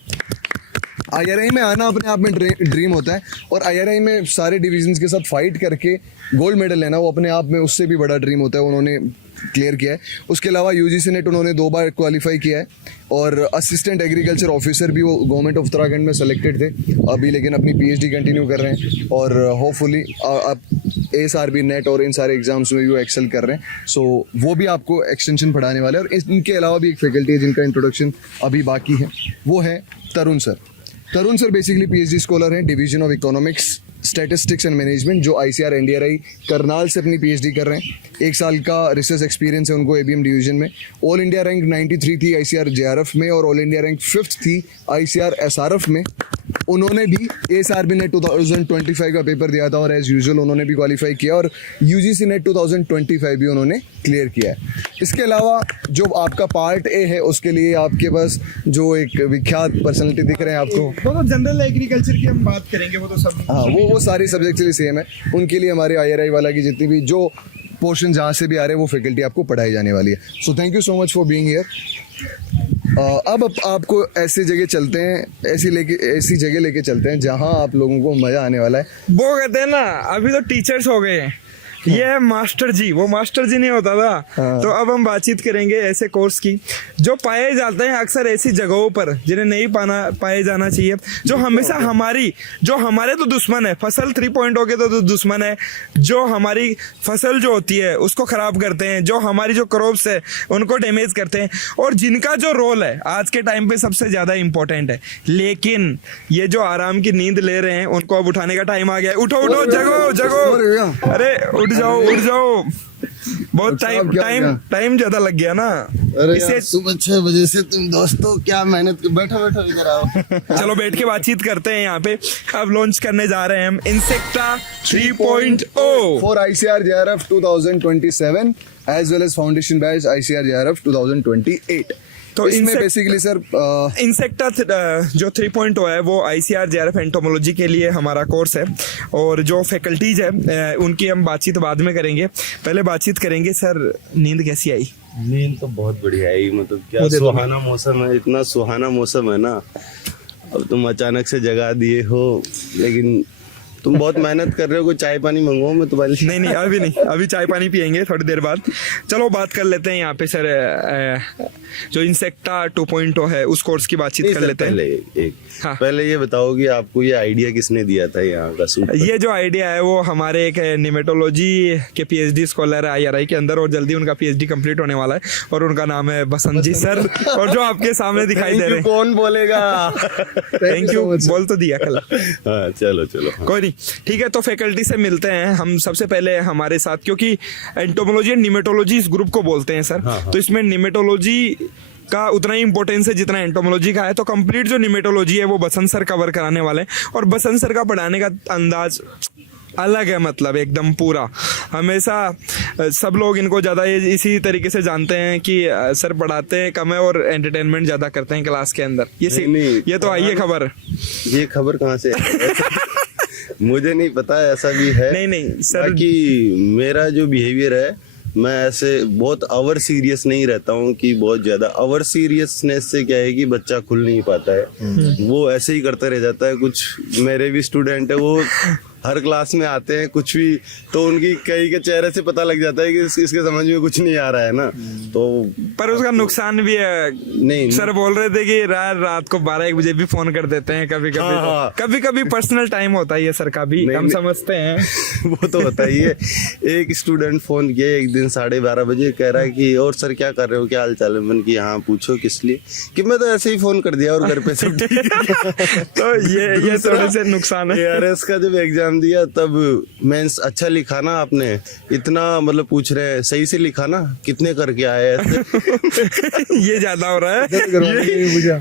IRI में आना अपने आप में ड्रीम होता है, और IRI में सारे डिविजन्स के साथ फाइट करके गोल्ड मेडल लेना वो अपने आप में उससे भी बड़ा ड्रीम होता है, उन्होंने क्लियर किया है। उसके अलावा UGC नेट उन्होंने 2 बार क्वालिफाई किया है, और असिस्टेंट एग्रीकल्चर ऑफिसर भी वो गवर्नमेंट ऑफ उत्तराखंड में सेलेक्टेड थे अभी, लेकिन अपनी PhD कंटिन्यू कर रहे हैं, और होपफुली अब ASRB नेट और इन सारे एग्जाम्स में भी वो एक्सेल कर रहे हैं। सो वो भी आपको एक्सटेंशन पढ़ाने वाले हैं। और इनके अलावा भी एक फैकल्टी है जिनका इंट्रोडक्शन अभी बाकी है, वो है तरुण सर। तरुण सर बेसिकली PhD स्कॉलर हैं, division of economics, statistics and management, जो ICAR NDRI करनाल से अपनी PhD कर रहे हैं। 1 साल का रिसर्च एक्सपीरियंस है उनको ABM डिवीजन में। ऑल इंडिया रैंक 93 थी ICAR JRF में, और ऑल इंडिया रैंक 5th थी ICAR SRF में। उन्होंने भी ASRB नेट 2025 का पेपर दिया था, और एज यूजुअल उन्होंने भी क्वालिफाई किया, और UGC नेट 2025 भी उन्होंने क्लियर किया है। इसके अलावा जो आपका पार्ट A है, उसके लिए आपके पास जो एक विख्यात पर्सनैलिटी दिख रहे हैं आपको, तो जनरल एग्रीकल्चर की हम बात करेंगे, वो तो सब, हाँ, वो सारी सब्जेक्ट के लिए सेम है। उनके लिए हमारे IRI वाला की जितनी भी जो पोर्शन जहाँ से भी आ रहे हैं वो फैकल्टी आपको पढ़ाई जाने वाली है। सो thank you so much for being here. अब आपको ऐसी जगह चलते हैं, ऐसी जगह लेके चलते हैं जहाँ आप लोगों को मजा आने वाला है। वो कहते हैं ना, अभी तो टीचर्स हो गए हैं, ये है मास्टर जी, वो मास्टर जी नहीं होता था। हाँ। तो अब हम बातचीत करेंगे ऐसे कोर्स की जो पाए जाते हैं अक्सर ऐसी जगहों पर जिन्हें नहीं पाए जाना चाहिए, जो हमेशा हमारे तो दुश्मन है। फसल 3.0 के तो दुश्मन है, जो हमारी फसल जो होती है उसको खराब करते हैं, जो हमारी जो क्रॉप्स है उनको डैमेज करते हैं, और जिनका जो रोल है आज के टाइम पे सबसे ज्यादा इंपॉर्टेंट है। लेकिन ये जो आराम की नींद ले रहे हैं उनको अब उठाने का टाइम आ गया है। उठो जगो, अरे उठ जाओ। बहुत टाइम ज्यादा लग गया ना। अरे सुबह 6 बजे से तुम दोस्तों क्या मेहनत कर, बैठो इधर आओ। चलो बैठ के बातचीत करते हैं। यहाँ पे अब लॉन्च करने जा रहे हैं हम insecta 3.0 for ICAR JRF 2027 as well as foundation batch ICAR JRF 2028। तो इसमें बेसिकली सर इंसेक्टा जो 3.0 है वो ICAR JRF एंटोमोलॉजी के लिए हमारा कोर्स है, और जो फैकल्टीज है उनकी हम बातचीत बाद में करेंगे। पहले बातचीत करेंगे, सर नींद कैसी आई? नींद तो बहुत बढ़िया आई, मतलब क्या सुहाना मौसम है, इतना सुहाना मौसम है ना। अब तुम अचानक से जगा दिए हो, लेकिन तुम बहुत मेहनत कर रहे हो, कोई चाय पानी मंगवाओ मैं तुम्हारे लिए। नहीं अभी नहीं, अभी चाय पानी पियेंगे थोड़ी देर बाद। चलो बात कर लेते हैं यहाँ पे सर, जो इंसेक्टा 2.0 है उस कोर्स की बातचीत कर लेते हैं। पहले ये बताओ कि आपको ये आइडिया किसने दिया था यहाँ का सूट? ये जो आइडिया है वो हमारे एक निमेटोलॉजी के पीएचडी स्कॉलर है IRI के अंदर, और जल्दी उनका PhD कंप्लीट होने वाला है, और उनका नाम है बसंत जी सर, और जो आपके सामने दिखाई दे रहे हैं। कौन बोलेगा? थैंक यू बोल तो दिया कल। हाँ, चलो कोई नहीं, ठीक है। तो फैकल्टी से मिलते हैं हम। सबसे पहले हमारे साथ, क्योंकि एंटोमोलॉजी एंड निमेटोलॉजी इस ग्रुप को बोलते हैं सर, तो इसमें निमेटोलॉजी का उतना ही इंपॉर्टेंस है जितना एंटोमोलॉजी का है। तो कंप्लीट जो निमेटोलॉजी है वो बसंत सर कवर कराने वाले हैं, और बसंत सर का पढ़ाने का अंदाज अलग है, मतलब एकदम पूरा। हमेशा सब लोग इनको ज़्यादा इसी तरीके से जानते हैं कि सर पढ़ाते हैं कम है और एंटरटेनमेंट ज़्यादा करते हैं क्लास के अंदर। ये तो आई है खबर। ये खबर कहाँ से है? मुझे नहीं पता, ऐसा भी है। नहीं सर, बाकी मेरा जो बिहेवियर है, मैं ऐसे बहुत ओवर सीरियस नहीं रहता हूँ कि बहुत ज्यादा। ओवर सीरियसनेस से क्या है कि बच्चा खुल नहीं पाता है, वो ऐसे ही करता रह जाता है। कुछ मेरे भी स्टूडेंट है, वो हर क्लास में आते हैं कुछ भी, तो उनकी कई के चेहरे से पता लग जाता है कि इसके समझ में कुछ नहीं आ रहा है ना, तो पर उसका नुकसान भी है। नहीं, सर बोल रहे थे कि रात को 12-1 बजे भी फोन कर देते हैं कभी कभी। हाँ। कभी पर्सनल टाइम होता है सर का भी, हम समझते हैं। वो तो होता ही है। एक स्टूडेंट फोन किया एक दिन 12:30 बजे, कह रहा है कि और सर क्या कर रहे हो, क्या हाल चाल है? मैंने कि हाँ पूछो किस लिए, कि मैं तो ऐसे ही फोन कर दिया और घर पे सब ठीक है। तो ये थोड़े से नुकसान है। ARS का जब एग्जाम दिया तब मेंस अच्छा लिखा ना आपने, इतना मतलब पूछ रहे हैं सही से लिखा ना, कितने करके आए ऐसे? ये ज्यादा हो रहा है।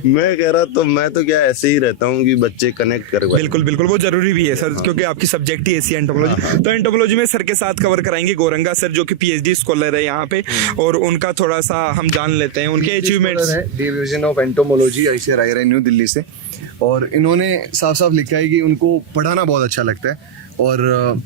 मैं कह रहा, तो मैं तो क्या ऐसे ही रहता हूँ कि बच्चे कनेक्ट कर। बिल्कुल वो जरूरी भी है सर, क्योंकि आपकी सब्जेक्ट ही ऐसी है एंटोमोलॉजी। तो एंटोमोलॉजी में सर के साथ कवर कराएंगे गोरंगा सर, जो कि PhD स्कॉलर है यहाँ पे, और उनका थोड़ा सा हम जान लेते हैं उनके achievements. Division of entomology ICAR IRI new Delhi से, और इन्होंने साफ लिखा है कि उनको पढ़ाना बहुत अच्छा लगता है, और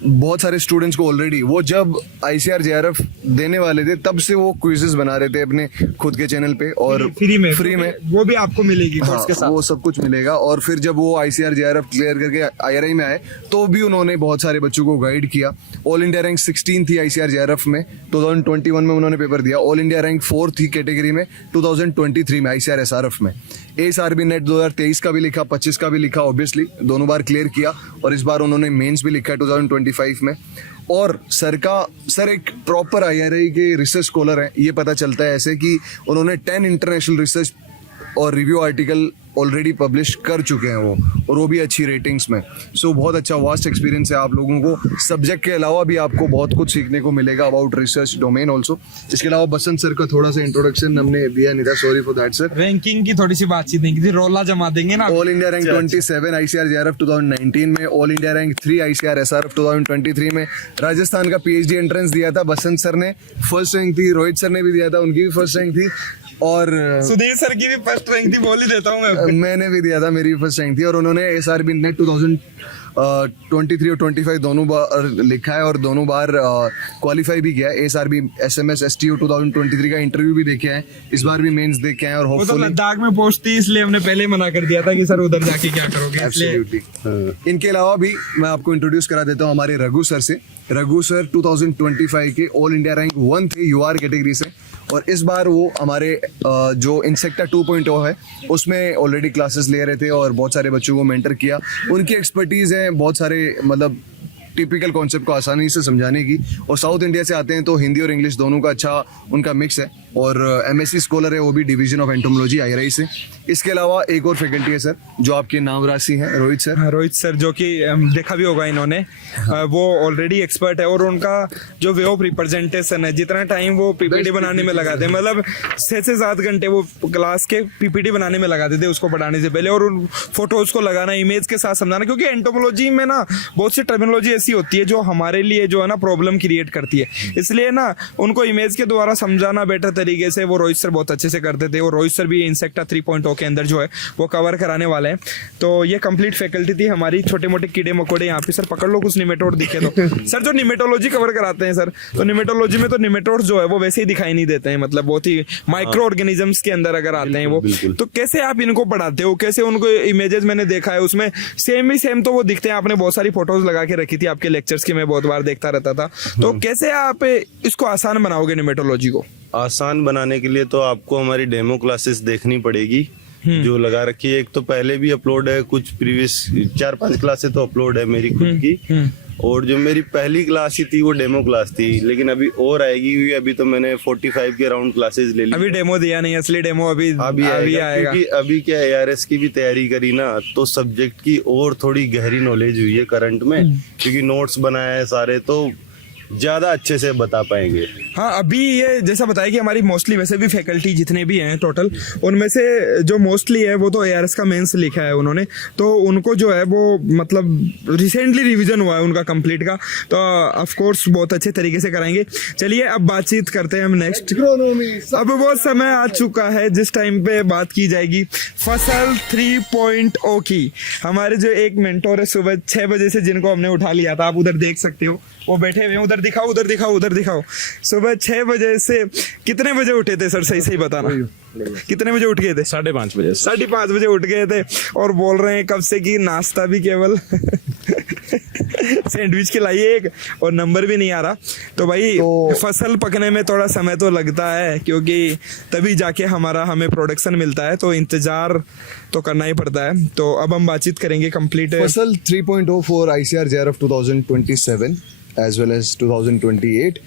बहुत सारे स्टूडेंट्स को ऑलरेडी वो जब ICAR JRF देने वाले थे तब से वो क्विजेस बना रहे थे अपने खुद के चैनल पे, और फ्री में वो भी आपको मिलेगी। हाँ, के साथ वो सब कुछ मिलेगा। और फिर जब वो ICAR JRF क्लियर करके IRI में आए तो भी उन्होंने बहुत सारे बच्चों को गाइड किया। ऑल इंडिया रैंक 16 थी ICAR JRF में 2021 में उन्होंने पेपर दिया। ऑल इंडिया रैंक 4 थी कैटेगरी में 2023 में ICAR SRF में। ASRB नेट 2023 का भी लिखा, 25 का भी लिखा, ऑब्वियसली दोनों बार क्लियर किया, और इस बार उन्होंने मेंस भी लिखा है 2025 में। और सर एक प्रॉपर IRI के रिसर्च स्कॉलर हैं, ये पता चलता है ऐसे कि उन्होंने 10 इंटरनेशनल रिसर्च और रिव्यू आर्टिकल ऑलरेडी पब्लिश कर चुके हैं वो, और वो भी अच्छी रेटिंग्स में। सो बहुत अच्छा वास्ट एक्सपीरियंस है आप लोगों को। सब्जेक्ट के अलावा भी आपको बहुत कुछ सीखने को मिलेगा अबाउट रिसर्च डोमेन ऑल्सो। इसके अलावा बसंत सर का थोड़ा सा इंट्रोडक्शन हमने दिया नहीं था, sorry for that sir. Ranking की थोड़ी सी बातचीत नहीं की थी, रोला जमा देंगे ना। All India rank 27 ICAR JRF 2019 में, all India rank 3 ICAR SRF 2023 में। राजस्थान का PhD एंट्रेंस दिया था बसंत सर ने, फर्स्ट रैंक थी। रोहित सर ने भी दिया था, उनकी भी फर्स्ट रैंक थी, और सुधीर सर की भी फर्स्ट रैंक थी, बोल ही देता हूँ मैंने भी दिया था, मेरी भी फर्स्ट रैंक थी। और उन्होंने ASRB नेट 2023 और 25 दोनों बार लिखा है, और दोनों बार क्वालिफाई भी किया है। ASRB SMS STU 2023 का इंटरव्यू भी देखे हैं, इस बार भी मेंस देखे हैं, और वो तो होपफुली लद्दाख में पोस्ट थी, इसलिए हमने पहले मना कर दिया था कि सर उधर जाके क्या करोगे। एब्सोल्युटली। इनके अलावा भी मैं आपको इंट्रोड्यूस करा देता हूँ हमारे रघु सर से। रघु सर 2025 के ऑल इंडिया रैंक 1 थे UR कैटेगरी से, और इस बार वो हमारे जो इंसेक्टा 2.0 है उसमें ऑलरेडी क्लासेस ले रहे थे, और बहुत सारे बच्चों को मेंटर किया। उनकी एक्सपर्टीज़ है बहुत सारे मतलब टिपिकल कॉन्सेप्ट को आसानी से समझाने की, और साउथ इंडिया से आते हैं तो हिंदी और इंग्लिश दोनों का अच्छा उनका मिक्स है, और MSc स्कॉलर है वो भी डिवीजन ऑफ एंटोमोलॉजी IRI से। इसके अलावा एक और फैकल्टी है सर जो आपके नाम राशि हैं, रोहित सर। रोहित सर जो कि देखा भी होगा इन्होंने, वो ऑलरेडी एक्सपर्ट है, और उनका जो वे ऑफ रिप्रेजेंटेशन है, जितना टाइम वो PPT बनाने में लगाते हैं, मतलब 6 से 7 घंटे वो क्लास के PPT बनाने में लगाते थे उसको पढ़ाने से पहले, और उन फोटोज को लगाना, इमेज के साथ समझाना, क्योंकि एंटोमोलॉजी में ना बहुत सी टर्मिनोलॉजी ऐसी होती है जो हमारे लिए जो है ना प्रॉब्लम क्रिएट करती है, इसलिए ना उनको इमेज के द्वारा समझाना बेटर तरीके से वो रोहित सर बहुत अच्छे से करते थे। और रोहित सर भी इंसेक्टा 3.0 के अंदर जो है वो कवर कराने वाले हैं। तो ये कंप्लीट फैकल्टी थी हमारी। छोटे मोटे कीड़े मकोड़े यहाँ पे सर पकड़ लो, कुछ निमेटोड दिखे तो सर जो निमेटोलॉजी कवर कराते हैं सर, तो निमेटोलॉजी में तो निमेटोड जो है वो वैसे ही दिखाई नहीं देते हैं, मतलब बहुत ही माइक्रो ऑर्गेनिजम्स के अंदर अगर आते हैं वो। तो कैसे आप इनको पढ़ाते हो, कैसे उनको इमेजेस मैंने देखा है उसमें सेम तो वो दिखते हैं। आपने बहुत सारी फोटोज लगा के रखी थी आपके लेक्चर्स की, मैं बहुत बार देखता रहता था। तो कैसे आप इसको आसान बनाओगे निमेटोलॉजी को? आसान बनाने के लिए तो आपको हमारी डेमो क्लासेस देखनी पड़ेगी जो लगा रखी है। एक तो पहले भी अपलोड है, कुछ प्रीवियस 4-5 क्लासेस तो अपलोड है मेरी खुद की। और जो मेरी पहली क्लास ही थी वो डेमो क्लास थी, लेकिन अभी और आएगी हुई। अभी तो मैंने 45 के अराउंड क्लासेस ले ली। अभी डेमो दिया नहीं, असली डेमो अभी आएगा। क्योंकि अभी क्या ARS की भी तैयारी करी ना, तो सब्जेक्ट की और थोड़ी गहरी नॉलेज हुई है करंट में, क्योंकि नोट्स बनाए हैं सारे, तो ज्यादा अच्छे से बता पाएंगे। हाँ, अभी ये जैसा बताया कि हमारी मोस्टली वैसे भी फैकल्टी जितने भी हैं टोटल, उनमें से जो मोस्टली है वो तो ARS का मेंस लिखा है उन्होंने, तो उनको जो है वो मतलब रिसेंटली रिवीजन हुआ है उनका कंप्लीट का, तो ऑफ कोर्स बहुत अच्छे तरीके से कराएंगे। चलिए अब बातचीत करते हैं हम नेक्स्ट। अब वो समय आ चुका है जिस टाइम पे बात की जाएगी फसल 3.0 की। हमारे जो एक मेंटोर है सुबह 6 बजे से, जिनको हमने उठा लिया था, आप उधर देख सकते हो वो बैठे हुए हैं, उधर दिखाओ। सुबह 6 बजे से कितने बजे उठे थे सर, सही बताना, कितने बजे उठ गए थे? 5:30 बजे। 5:30 बजे उठ गए थे और बोल रहे हैं कब से कि नाश्ता भी केवल सैंडविच खिलाइए एक, और नंबर भी नहीं आ रहा। तो भाई फसल पकने में थोड़ा समय तो लगता है, क्योंकि तभी जाके हमें प्रोडक्शन मिलता है, तो इंतजार तो करना ही पड़ता है। तो अब हम बातचीत करेंगे कंप्लीट फसल 3.0 for ICAR JRF 2027 as well as 2028।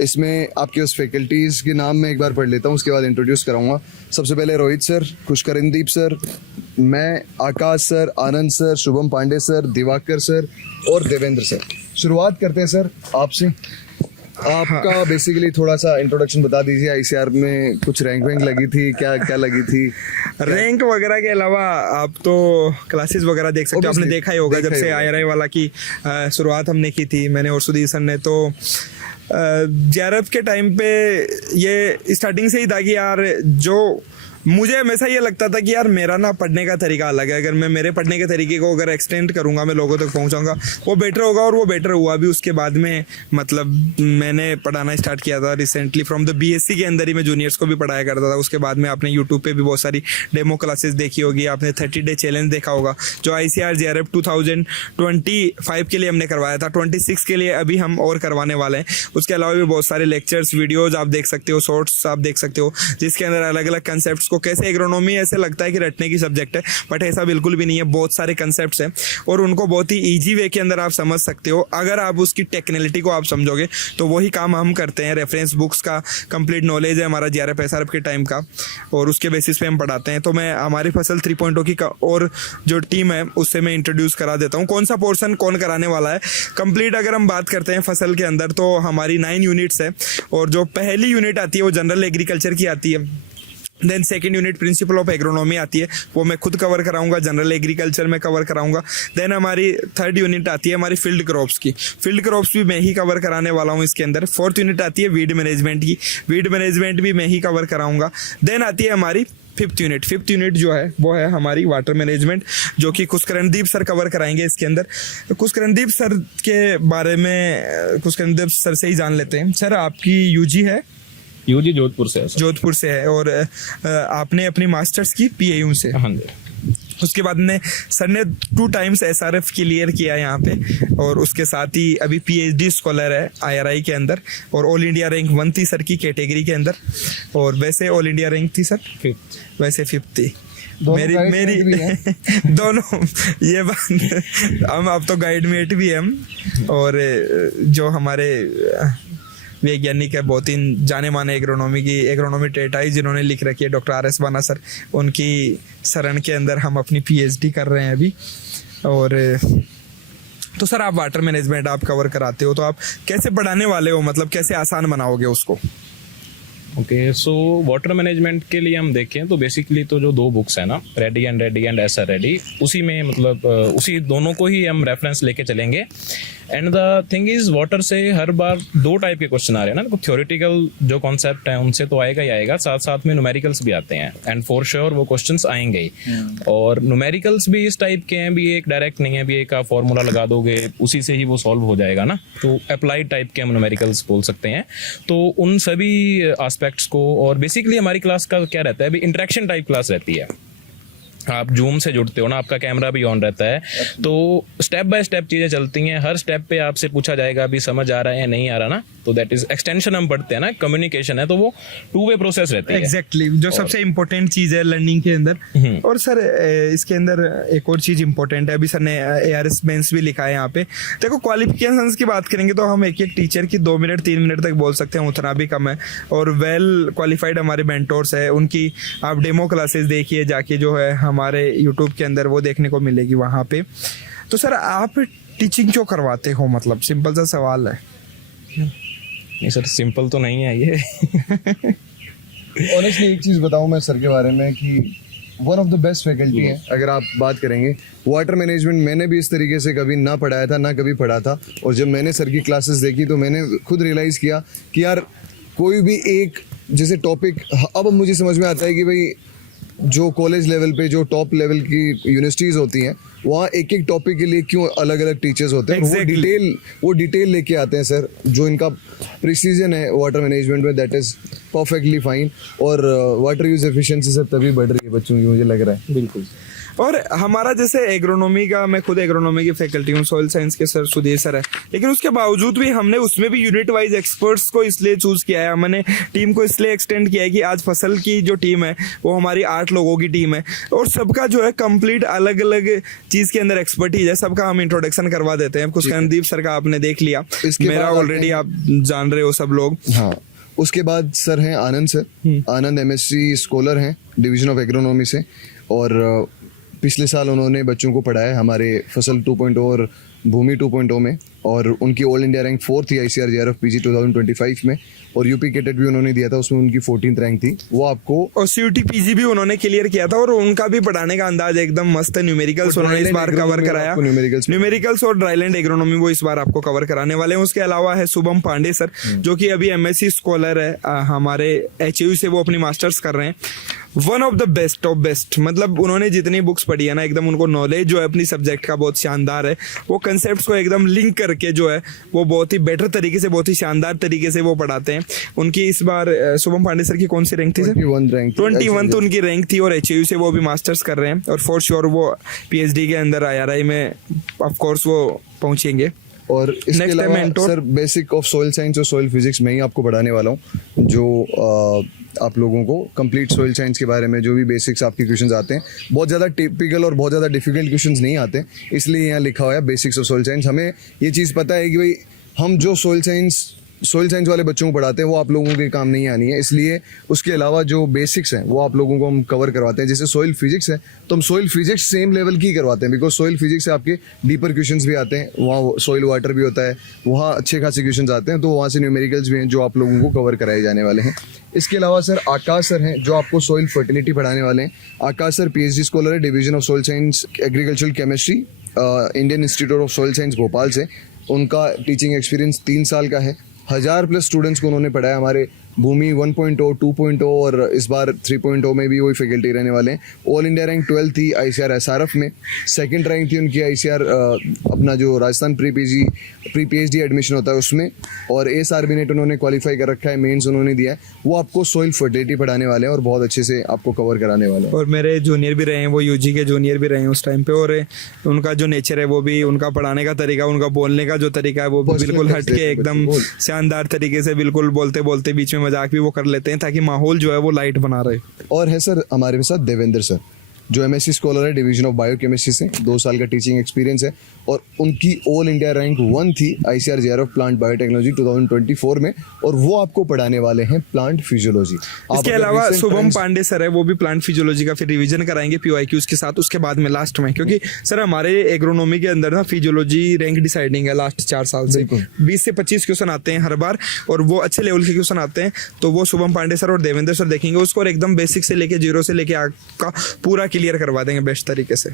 इसमें आपके उस फैकल्टीज के नाम मैं एक बार पढ़ लेता हूँ, उसके बाद इंट्रोड्यूस कराऊंगा। सबसे पहले रोहित सर, खुशकरनदीप सर, मैं, Akash sir, Anand sir, Shubham Pandey sir, Diwakar sir और देवेंद्र सर। शुरुआत करते हैं सर आपसे। आपका बेसिकली थोड़ा सा इंट्रोडक्शन बता दीजिए। ICAR में कुछ रैंक लगी थी, क्या लगी थी? रैंक वगैरह के अलावा आप तो क्लासेस वगैरह देख सकते हो, आपने देखा ही होगा जब से IRI वाला की शुरुआत हमने की थी, मैंने और सुधीर सर ने। तो JRF के टाइम पे ये स्टार्टिंग से ही था कि यार, जो मुझे हमेशा ये लगता था कि यार मेरा ना पढ़ने का तरीका अलग है, अगर मैं मेरे पढ़ने के तरीके को अगर एक्सटेंड करूंगा, मैं लोगों तक पहुंचाऊंगा, वो बेटर होगा। और वो बेटर हुआ भी। उसके बाद में मतलब मैंने पढ़ाना स्टार्ट किया था रिसेंटली फ्रॉम द BSc के अंदर ही मैं जूनियर्स को भी पढ़ाया करता था। उसके बाद में आपने यूट्यूब पे भी बहुत सारी डेमो क्लासेस देखी होगी, आपने 30 डे चैलेंज देखा होगा जो ICAR JRF 2025 के लिए हमने करवाया था, 26 के लिए अभी हम और करवाने वाले हैं। उसके अलावा भी बहुत सारे लेक्चर्स, वीडियोज आप देख सकते हो, शॉर्ट्स आप देख सकते हो, जिसके अंदर अलग अलग कंसेप्ट को कैसे एग्रोनॉमी ऐसे लगता है कि रटने की सब्जेक्ट है, बट ऐसा बिल्कुल भी नहीं है। बहुत सारे कंसेप्ट्स हैं और उनको बहुत ही इजी वे के अंदर आप समझ सकते हो। अगर आप उसकी टेक्निकलिटी को आप समझोगे तो वही काम हम करते हैं। रेफरेंस बुक्स का कंप्लीट नॉलेज है हमारा JRF SRF के टाइम का, और उसके बेसिस पे हम पढ़ाते हैं। तो मैं हमारी फसल 3.0 की और जो टीम है उससे मैं इंट्रोड्यूस करा देता हूँ, कौन सा पोर्शन कौन कराने वाला है कंप्लीट। अगर हम बात करते हैं फसल के अंदर, तो हमारी 9 यूनिट्स है, और जो पहली यूनिट आती है वो जनरल एग्रीकल्चर की आती है। Then second unit principal of agronomy आती है, वो मैं खुद कवर कराऊंगा, जनरल एग्रीकल्चर में कवर कराऊंगा। देन हमारी थर्ड यूनिट आती है हमारी फील्ड क्रॉप्स की, फील्ड क्रॉप्स भी मैं ही कवर कराने वाला हूँ इसके अंदर। फोर्थ यूनिट आती है वीड मैनेजमेंट की, वीड मैनेजमेंट भी मैं ही कवर कराऊंगा। देन आती है हमारी फिफ्थ यूनिट जो है वो है हमारी वाटर मैनेजमेंट, जो कि खुशकरनदीप सर कवर कराएंगे इसके अंदर। खुशकरनदीप सर के बारे में खुशकरनदीप सर से ही जान लेते हैं। सर, आपकी UG है? UG जोधपुर से है सर। जोधपुर से है, और आपने अपनी मास्टर्स की PAU से। हाँ जी। उसके बाद ने सर ने 2 टाइम्स SRF क्लियर किया यहाँ पे, और उसके साथ ही अभी PhD स्कॉलर है IRI के अंदर, और ऑल इंडिया रैंक 1 थी सर की कैटेगरी के अंदर। और वैसे ऑल इंडिया रैंक थी सर 5th, वैसे 5th थी मेरी दोनों। ये बात हम अब तो गाइड मेट भी हम, और जो हमारे वैज्ञानिक है, बहुत ही जाने माने एग्रोनॉमी ट्रेटाइज जिन्होंने लिख रखी है, डॉक्टर RS बाना सर, उनकी शरण के अंदर हम अपनी PhD कर रहे हैं अभी। और तो सर, आप वाटर मैनेजमेंट आप कवर कराते हो, तो आप कैसे पढ़ाने वाले हो, मतलब कैसे आसान बनाओगे उसको? ओके, सो वाटर मैनेजमेंट के लिए हम देखें तो बेसिकली तो जो 2 बुक्स है ना, रेडी एंड SR रेडी, उसी में मतलब उसी दोनों को ही हम रेफरेंस लेके चलेंगे। And the thing is water से हर बार 2 टाइप के क्वेश्चन आ रहे हैं ना, थ्योरेटिकल जो कॉन्सेप्ट है उनसे तो आएगा ही आएगा, साथ साथ में न्यूमेरिकल्स भी आते हैं एंड फॉर श्योर वो क्वेश्चंस आएंगे ही। और न्यूमेरिकल्स भी इस टाइप के हैं, भी एक डायरेक्ट नहीं है, भी एक आप फॉर्मूला लगा दोगे उसी से ही वो सॉल्व हो जाएगा ना, तो अप्लाइड टाइप के हम न्यूमेरिकल्स बोल सकते हैं। तो उन सभी एस्पेक्ट्स को, और बेसिकली हमारी क्लास का क्या रहता है, अभी इंटरेक्शन टाइप क्लास रहती है, आप जूम से जुड़ते हो ना, आपका कैमरा भी ऑन रहता है, तो स्टेप बाय स्टेप चीजें चलती हैं, हर स्टेप पे आपसे पूछा जाएगा अभी समझ आ रहा है या नहीं आ रहा ना, तो दैट इज एक्सटेंशन हम पढ़ते हैं ना, कम्युनिकेशन है, तो वो 2 वे प्रोसेस रहती है। एग्जैक्टली जो सबसे इम्पोर्टेंट चीज है लर्निंग के अंदर। और सर इसके अंदर एक और चीज इम्पोर्टेंट है, अभी सर ने ARS मेंस भी लिखा है यहाँ पे। देखो क्वालिफिकेशंस की बात करेंगे तो हम एक टीचर की 2 मिनट 3 मिनट तक बोल सकते हैं, उतना भी कम है। और वेल क्वालिफाइड हमारे मेंटोर्स है, उनकी आप डेमो क्लासेस देखिए जाके, जो है हमारे यूट्यूब के अंदर वो देखने को मिलेगी वहाँ पे। तो सर आप टीचिंग क्यों करवाते हो, मतलब सिंपल सा सवाल है। नहीं सर, सिंपल तो नहीं है ये। ऑनेस्टली एक चीज़ बताऊं मैं सर के बारे में कि one of the best faculty है। अगर आप बात करेंगे वाटर मैनेजमेंट, मैंने भी इस तरीके से कभी ना पढ़ाया था, ना कभी पढ़ा था, और जब मैंने सर की क्लासेस देखी तो मैंने खुद रियलाइज़ किया कि यार कोई भी एक जैसे टॉपिक, अब मुझे समझ में आता है कि भाई जो कॉलेज लेवल पे जो टॉप लेवल की यूनिवर्सिटीज़ होती हैं वहाँ एक एक टॉपिक के लिए क्यों अलग अलग टीचर्स होते हैं। Exactly. वो डिटेल लेके आते हैं सर, जो इनका प्रिसीजन है वाटर मैनेजमेंट में, दैट इज़ परफेक्टली फाइन। और वाटर यूज एफिशिएंसी सब तभी बढ़ रही है बच्चों की, मुझे लग रहा है। बिल्कुल। और हमारा जैसे एग्रोनॉमी का, मैं खुद एग्रोनॉमी की फैकल्टी हूँ, सॉइल साइंस के सर सुधीर सर है, लेकिन उसके बावजूद भी हमने उसमें भी यूनिट वाइज एक्सपर्ट्स को इसलिए चूज किया है, हमने टीम को इसलिए एक्सटेंड किया है कि आज फसल की जो टीम है वो हमारी 8 लोगों की टीम है, और सबका जो है कंप्लीट अलग अलग चीज के अंदर एक्सपर्टीज है, सबका हम इंट्रोडक्शन करवा देते हैं। कुछ संदीप सर का आपने देख लिया, मेरा ऑलरेडी आप जान रहे हो सब लोग। हाँ, उसके बाद सर हैं आनंद सर। आनंद MSc स्कॉलर हैं डिवीजन ऑफ एग्रोनॉमी से, और पिछले साल उन्होंने बच्चों को पढ़ाया हमारे फसल 2.0 और भूमि 2.0 में, और उनकी ऑल इंडिया रैंक 4 थी ICAR JRF PG 2025 में, और यूपी कैडेट भी उन्होंने दिया था, उसमें उनकी 14th रैंक थी। वो आपको, और CUT PG भी उन्होंने क्लियर किया था, और उनका भी पढ़ाने का अंदाज एकदम मस्त है। न्यूमेरिकल्स उन्होंने इस बार कवर कराया, न्यूमेरिकल्स और ड्राईलैंड एग्रोनॉमी वो इस बार आपको कवर कराने वाले हैं। उसके अलावा है शुभम पांडे सर, जो कि अभी MSc स्कॉलर है, हमारे HU से वो अपनी मास्टर्स कर रहे हैं। One of the best of best, मतलब उन्होंने जितनी बुक्स पढ़ी है ना, एकदम उनको नॉलेज जो है अपनी सब्जेक्ट का बहुत शानदार है। वो कंसेप्ट्स को एकदम लिंक करके जो है वो बहुत ही बेटर तरीके से, बहुत ही शानदार तरीके से वो पढ़ाते हैं। उनकी इस बार शुभम पांडे सर की कौन सी रैंक थी सर? 21 तो उनकी रैंक थी, और HU से वो भी मास्टर्स कर रहे हैं, और फॉर श्योर वो PhD के अंदर IRI में ऑफ कोर्स वो पहुंचेंगे। और इसके अलावा sir basic of soil science और सॉइल फिजिक्स मैं ही आपको पढ़ाने वाला हूँ, जो आप लोगों को कंप्लीट सॉइल साइंस के बारे में जो भी बेसिक्स आपके क्वेश्चंस आते हैं, बहुत ज़्यादा टिपिकल और बहुत ज़्यादा डिफिकल्ट क्वेश्चंस नहीं आते, इसलिए यहाँ लिखा हुआ है बेसिक्स ऑफ सॉइल साइंस। हमें ये चीज़ पता है कि भाई हम जो सॉइल साइंस वाले बच्चों को पढ़ाते हैं वो आप लोगों के काम नहीं आनी है, इसलिए उसके अलावा जो बेसिक्स हैं वो आप लोगों को हम कवर करवाते हैं। जैसे सॉइल फिजिक्स है तो हम सॉइल फिजिक्स सेम लेवल की करवाते हैं, बिकॉज सॉइल फिजिक्स से आपके डीपर क्वेश्चंस भी आते हैं, वहाँ सॉइल वाटर भी होता है, वहाँ अच्छे खासे क्वेश्चंस आते हैं, तो वहाँ से न्यूमेरिकल्स भी हैं जो आप लोगों को कवर कराए जाने वाले हैं। इसके अलावा सर आकाश सर हैं, जो आपको सॉइल फर्टिलिटी पढ़ाने वाले हैं। आकाश सर PhD स्कॉलर है division of soil science agricultural chemistry, Indian institute of soil science Bhopal से। उनका टीचिंग एक्सपीरियंस 3 साल का है। 1000+ स्टूडेंट्स को उन्होंने पढ़ाया हमारे भूमि 1.0, 2.0 और इस बार 3.0 में भी वही फैकल्टी रहने वाले हैं। ऑल इंडिया रैंक 12 थी ICAR SRF में, 2nd रैंक थी उनकी ICAR अपना जो राजस्थान प्री PhD एडमिशन होता है उसमें, और ASRB नेट उन्होंने क्वालिफाई कर रखा है, मेंस उन्होंने दिया है। वो आपको सॉइल फर्टिलिटी पढ़ाने वाले हैं और बहुत अच्छे से आपको कवर कराने वाले हैं। और मेरे जूनियर भी रहे हैं, वो UG के जूनियर भी रहे हैं उस टाइम पे, और उनका जो नेचर है वो भी, उनका पढ़ाने का तरीका, उनका बोलने का जो तरीका है वो भी बिल्कुल हट के एकदम शानदार तरीके से, बिल्कुल बोलते बोलते बीच में मजाक भी वो कर लेते हैं ताकि माहौल जो है वो लाइट बना रहे। और है सर हमारे साथ देवेंद्र सर, जो MSc स्कॉलर है डिवीजन ऑफ बायोकेमिस्ट्री से, 2 साल का टीचिंग एक्सपीरियंस है, और उनकी ऑल इंडिया रैंक 1 थी ICAR JRF प्लांट बायोटेक्नोलॉजी 2024 में, और वो आपको पढ़ाने वाले हैं प्लांट फिजियोलॉजी। इसके अलावा शुभम पांडे सर है, वो भी प्लांट फिजियोलॉजी का फिर रिवीजन कराएंगे PYQs के साथ उसके बाद में लास्ट में, क्योंकि सर हमारे एग्रोनॉमी के अंदर ना फिजियोलॉजी रैंक डिसाइडिंग है लास्ट 4 साल से, 20 से 25 क्वेश्चन आते हैं हर बार, और वो अच्छे लेवल के क्वेश्चन आते हैं, तो वो शुभम पांडे सर और देवेंद्र सर देखेंगे उसको, और एकदम बेसिक से लेके 0 से लेके आपका पूरा क्लियर करवा देंगे बेस्ट तरीके से।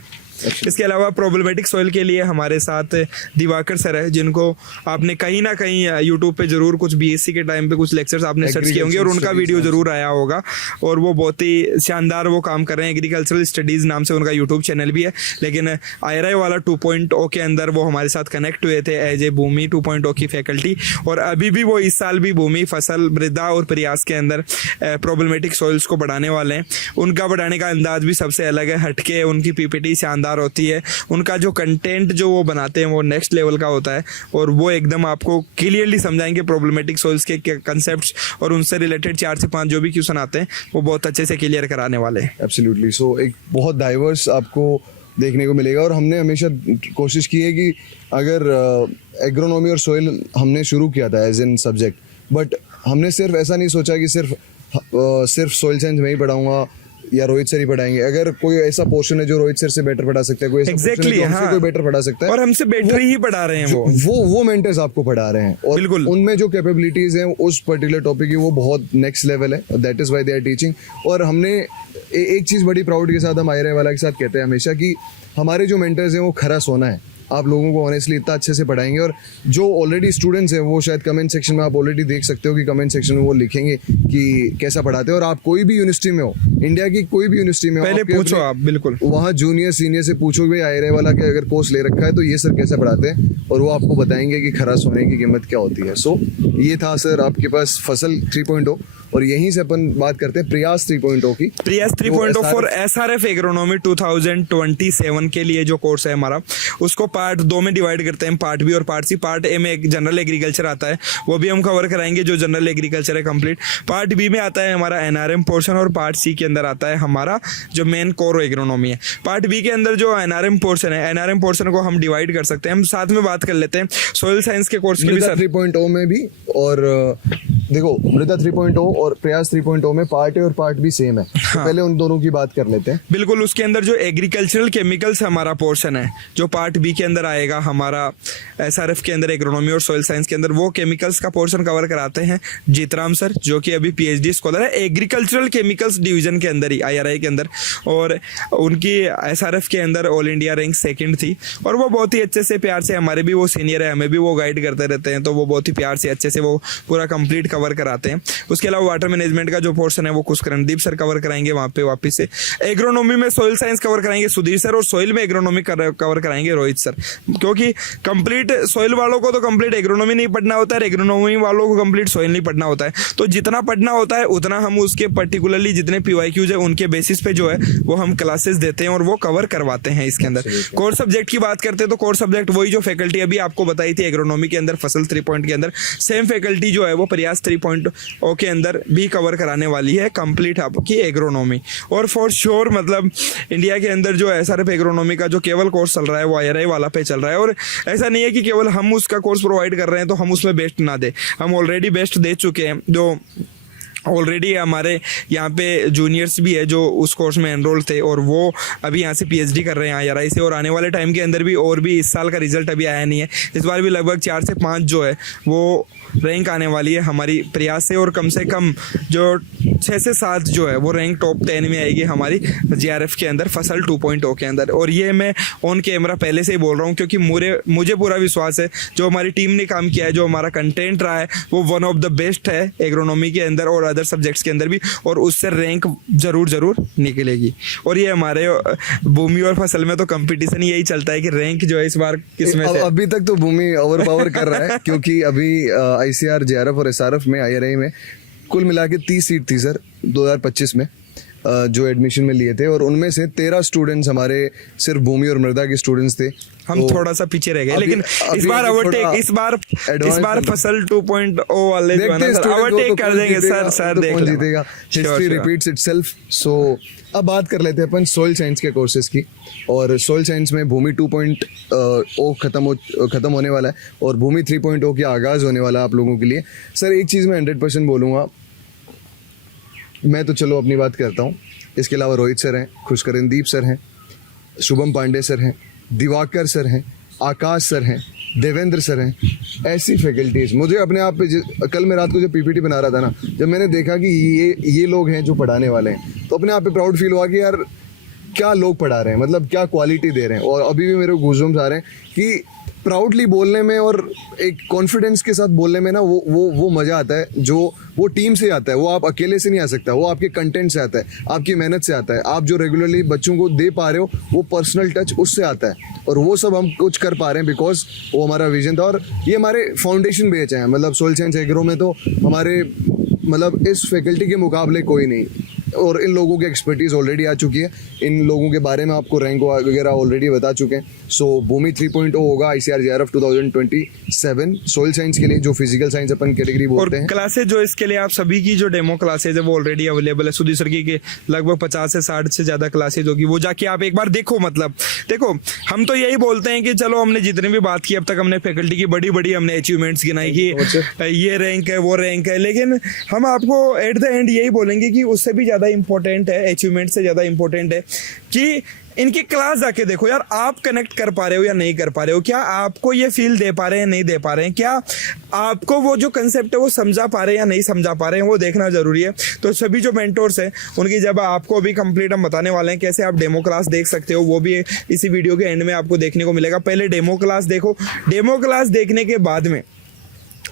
इसके अलावा प्रॉब्लमेटिक सॉइल के लिए हमारे साथ दिवाकर सर है, जिनको आपने कहीं ना कहीं यूट्यूब पे जरूर कुछ बीएससी के टाइम पे कुछ लेक्चर्स आपने सर्च किए होंगे और उनका वीडियो जरूर आया होगा, और वो बहुत ही शानदार वो काम कर रहे हैं। एग्रीकल्चरल स्टडीज नाम से उनका यूट्यूब चैनल भी है, लेकिन IRI वाला 2.0 के अंदर वो हमारे साथ कनेक्ट हुए थे एज ए भूमि 2.0 की फैकल्टी, और अभी भी वो इस साल भी भूमि, फसल, मृदा और प्रयास के अंदर प्रॉब्लमेटिक सॉइल्स को बढ़ाने वाले हैं। उनका बढ़ाने का अंदाज भी सबसे अलग है, हटके, उनकी पीपीटी शानदार होती है, उनका जो कंटेंट जो वो बनाते हैं वो नेक्स्ट लेवल का होता है, और वो एकदम आपको क्लियरली समझाएंगे प्रॉब्लमेटिक सॉइल्स के कंसेप्ट्स, और उनसे रिलेटेड 4 से 5 जो भी क्वेश्चन आते हैं वो बहुत अच्छे से क्लियर कराने वाले हैं। एब्सोल्युटली। सो एक बहुत डाइवर्स आपको देखने को मिलेगा, और हमने हमेशा कोशिश की है कि अगर एग्रोनॉमी और सोइल हमने शुरू किया था एज एन सब्जेक्ट, बट हमने सिर्फ ऐसा नहीं सोचा कि सिर्फ सोइल साइंस में ही पढ़ाऊंगा या रोहित सर ही पढ़ाएंगे। अगर कोई ऐसा पोर्शन है जो रोहित सर से बेटर पढ़ा सकता है, कोई Exactly, हमसे कोई बेटर पढ़ा सकता है, और हमसे बेटर ही पढ़ा रहे हैं वो मेंटर्स आपको पढ़ा रहे हैं, और बिल्कुल उनमें जो कैपेबिलिटीज हैं उस पर्टिकुलर टॉपिक की वो बहुत नेक्स्ट लेवल है, that is why they are teaching. और हमने एक चीज बड़ी प्राउड के साथ हम IRI वाला के साथ कहते हैं हमेशा कि हमारे जो मेंटर्स हैं वो खरा सोना है, आप लोगों को ऑनेस्टली इतना अच्छे से पढ़ाएंगे। और जो ऑलरेडी स्टूडेंट्स हैं वो शायद कमेंट सेक्शन में आप ऑलरेडी देख सकते हो कि कमेंट सेक्शन में वो लिखेंगे कि कैसा पढ़ाते हैं। और आप कोई भी यूनिवर्सिटी में हो, इंडिया की कोई भी यूनिवर्सिटी में हो, पहले पूछो आप, बिल्कुल वहाँ जूनियर सीनियर से पूछो भाई IRI वाला के अगर कोर्स ले रखा है तो ये सर कैसे पढ़ाते हैं, और वो आपको बताएंगे कि खरा सोने की कीमत क्या होती है। सो ये था सर आपके पास फसल 3.0, और यहीं से अपन बात करते हैं प्रयास 3.0 की। प्रयास 3.0 फॉर SRF एग्रोनॉमी 2027 के लिए जो कोर्स है हमारा, उसको पार्ट 2 में डिवाइड करते हैं, पार्ट बी और पार्ट सी। पार्ट ए में एक जनरल एग्रीकल्चर आता है, वो भी हम कवर कराएंगे, जो जनरल एग्रीकल्चर है कंप्लीट। पार्ट बी में आता है हमारा NRM पोर्शन, और पार्ट सी के अंदर आता है हमारा जो मेन कोर एग्रोनॉमी है। पार्ट बी के अंदर जो NRM पोर्शन है, NRM पोर्शन को हम डिवाइड कर सकते हैं। हम साथ में बात कर लेते हैं सोइल साइंस के कोर्स की भी 3.0 में भी, और देखो मृदा 3.0 और प्रयास 3.0 में पार्ट ए और पार्ट बी सेम है। तो पहले उन दोनों की बात कर लेते हैं। बिल्कुल। उसके अंदर जो एग्रीकल्चरल केमिकल्स हमारा पोर्शन है, जो पार्ट बी के अंदर आएगा हमारा SRF के अंदर एग्रोनॉमी और सोइल साइंस के अंदर, वो केमिकल्स का पोर्शन कवर कराते हैं जीतराम सर, जो कि अभी PhD स्कॉलर है एग्रीकल्चरल केमिकल्स डिवीजन के अंदर ही, IRI के अंदर, और उनकी SRF के अंदर ऑल इंडिया रैंक 2nd थी, और वो बहुत ही अच्छे से प्यार से, हमारे भी वो सीनियर है, हमें भी वो गाइड करते रहते हैं, तो वो बहुत ही प्यार से अच्छे से वो पूरा कंप्लीट कवर कराते हैं। उसके अलावा वाटर मैनेजमेंट का जो पोर्शन है वो कुछ करणदीप सर कवर कराएंगे वहाँ पे वापस से। एग्रोनॉमी में सोइल साइंस कवर कराएंगे सुधीर सर, और सोइल में एग्रोनॉमी कवर कराएंगे रोहित सर, क्योंकि कंप्लीट सोइल वालों को तो कंप्लीट एग्रोनॉमी नहीं पढ़ना होता है, एग्रोनॉमी वालों को कंप्लीट सोइल नहीं पढ़ना होता है। तो जितना पढ़ना होता है उतना हम उसके पर्टिकुलरली जितने PYQs है उनके बेसिस पे जो है वो हम क्लासेस देते हैं और वो कवर करवाते हैं इसके अंदर। कोर सब्जेक्ट की बात करते हैं तो कोर सब्जेक्ट वही जो फैकल्टी अभी आपको बताई थी एग्रोनॉमी के अंदर फसल 3 के अंदर, सेम फैकल्टी जो है वो प्रयास 3.0 के अंदर भी कवर कराने वाली है कंप्लीट आपकी एग्रोनॉमी। और फॉर श्योर मतलब इंडिया के अंदर जो SRF एग्रोनॉमी का जो केवल कोर्स चल रहा है वो IRI वाला पे चल रहा है, और ऐसा नहीं है कि केवल हम उसका कोर्स प्रोवाइड कर रहे हैं तो हम उसमें बेस्ट ना दे, हम ऑलरेडी बेस्ट दे चुके हैं। जो ऑलरेडी हमारे यहाँ पे जूनियर्स भी है जो उस कोर्स में एनरोल थे, और वो अभी यहाँ से PhD कर रहे हैं IRI से, और आने वाले टाइम के अंदर भी, और भी इस साल का रिजल्ट अभी आया नहीं है, इस बार भी लगभग 4 से 5 जो है वो रैंक आने वाली है हमारी प्रयास से, और कम से कम जो 6 से 7 जो है वो रैंक टॉप 10 में आएगी हमारी JRF के अंदर फसल 2.0 के अंदर। और ये मैं ऑन कैमरा पहले से ही बोल रहा हूँ, क्योंकि मुझे पूरा विश्वास है जो हमारी टीम ने काम किया है, जो हमारा कंटेंट रहा है वो वन ऑफ द बेस्ट है एग्रोनॉमी के अंदर और अदर सब्जेक्ट्स के अंदर भी, और उससे रैंक जरूर निकलेगी। और ये हमारे भूमि और फसल में तो कंपटीशन यही चलता है कि रैंक जो है इस बार किसमें से। अभी तक तो भूमि ओवर पावर कर रहा है, क्योंकि अभी ICR, JRF और SRF में, IRI में कुल मिला के 30 सीट थी सर 2025 में जो एडमिशन में लिए थे, और उनमें से 13 स्टूडेंट्स हमारे सिर्फ भूमि और मृदा के स्टूडेंट्स थे। हम तो थोड़ा सा पीछे रह गए, लेकिन इस बार ओवरटेक, इस बार फसल 2.0 वाले ओवरटेक कर देंगे सर देख कौन जीतेगा, हिस्ट्री रिपीट्स इटसेल्फ। सो अब बात कर लेते हैं अपन सोइल साइंस के कोर्सेज की, और सोइल साइंस में भूमि 2.0 खत्म होने वाला है और भूमि 3.0 की आगाज होने वाला है आप लोगों के लिए। सर एक चीज़ मैं 100% बोलूँगा, मैं तो चलो अपनी बात करता हूँ, इसके अलावा रोहित सर हैं, खुशकरणदीप सर हैं, शुभम पांडे सर हैं, दिवाकर सर हैं, आकाश सर हैं, देवेंद्र सर हैं, ऐसी फैकल्टीज मुझे अपने आप पे कल मैं रात को जब PPT बना रहा था ना, जब मैंने देखा कि ये लोग हैं जो पढ़ाने वाले हैं, तो अपने आप पे प्राउड फील हुआ कि यार क्या लोग पढ़ा रहे हैं, मतलब क्या क्वालिटी दे रहे हैं। और अभी भी मेरे को गूज़बम्स आ रहे हैं कि प्राउडली बोलने में और एक कॉन्फिडेंस के साथ बोलने में ना वो मज़ा आता है जो वो टीम से आता है। वो आप अकेले से नहीं आ सकता, वो आपके कंटेंट से आता है, आपकी मेहनत से आता है, आप जो रेगुलरली बच्चों को दे पा रहे हो वो पर्सनल टच उससे आता है। और वो सब हम कुछ कर पा रहे हैं बिकॉज वो हमारा विजन था। और ये हमारे फाउंडेशन बैच हैं, मतलब सोइल साइंस एग्रो में तो हमारे मतलब इस फैकल्टी के मुकाबले कोई नहीं। और इन लोगों की एक्सपर्टीज़ ऑलरेडी आ चुकी है, इन लोगों के बारे में आपको रैंक वगैरह ऑलरेडी बता चुके हैं। सो भूमि 3.0 होगा ICAR JRF 2027 सोइल साइंस के लिए, जो फिजिकल साइंस अपन कैटेगरी बोलते हैं। क्लासेज जो इसके लिए आप सभी की जो डेमो क्लासेज है वो ऑलरेडी अवेलेबल है। सुधीर सर की के लगभग 50 से 60 से ज़्यादा क्लासेज होगी, वो जाके आप एक बार देखो। मतलब देखो, हम तो यही बोलते हैं कि चलो हमने जितनी भी बात की अब तक, हमने फैकल्टी की बड़ी बड़ी हमने अचीवमेंट्स गिनाई कि ये रैंक है वो रैंक है, लेकिन हम आपको एट द एंड यही बोलेंगे कि उससे भी ज़्यादा इंपॉर्टेंट है, अचीवमेंट से ज़्यादा इंपॉर्टेंट है कि इनकी क्लास जाके देखो यार, आप कनेक्ट कर पा रहे हो या नहीं कर पा रहे हो, क्या आपको ये फील दे पा रहे हैं नहीं दे पा रहे हैं, क्या आपको वो जो कंसेप्ट है वो समझा पा रहे हैं या नहीं समझा पा रहे हैं, वो देखना जरूरी है। तो सभी जो मेंटोर्स हैं उनकी जब आपको अभी कंप्लीट हम बताने वाले हैं कैसे आप डेमो क्लास देख सकते हो, वो भी इसी वीडियो के एंड में आपको देखने को मिलेगा। पहले डेमो क्लास देखो, डेमो क्लास देखने के बाद में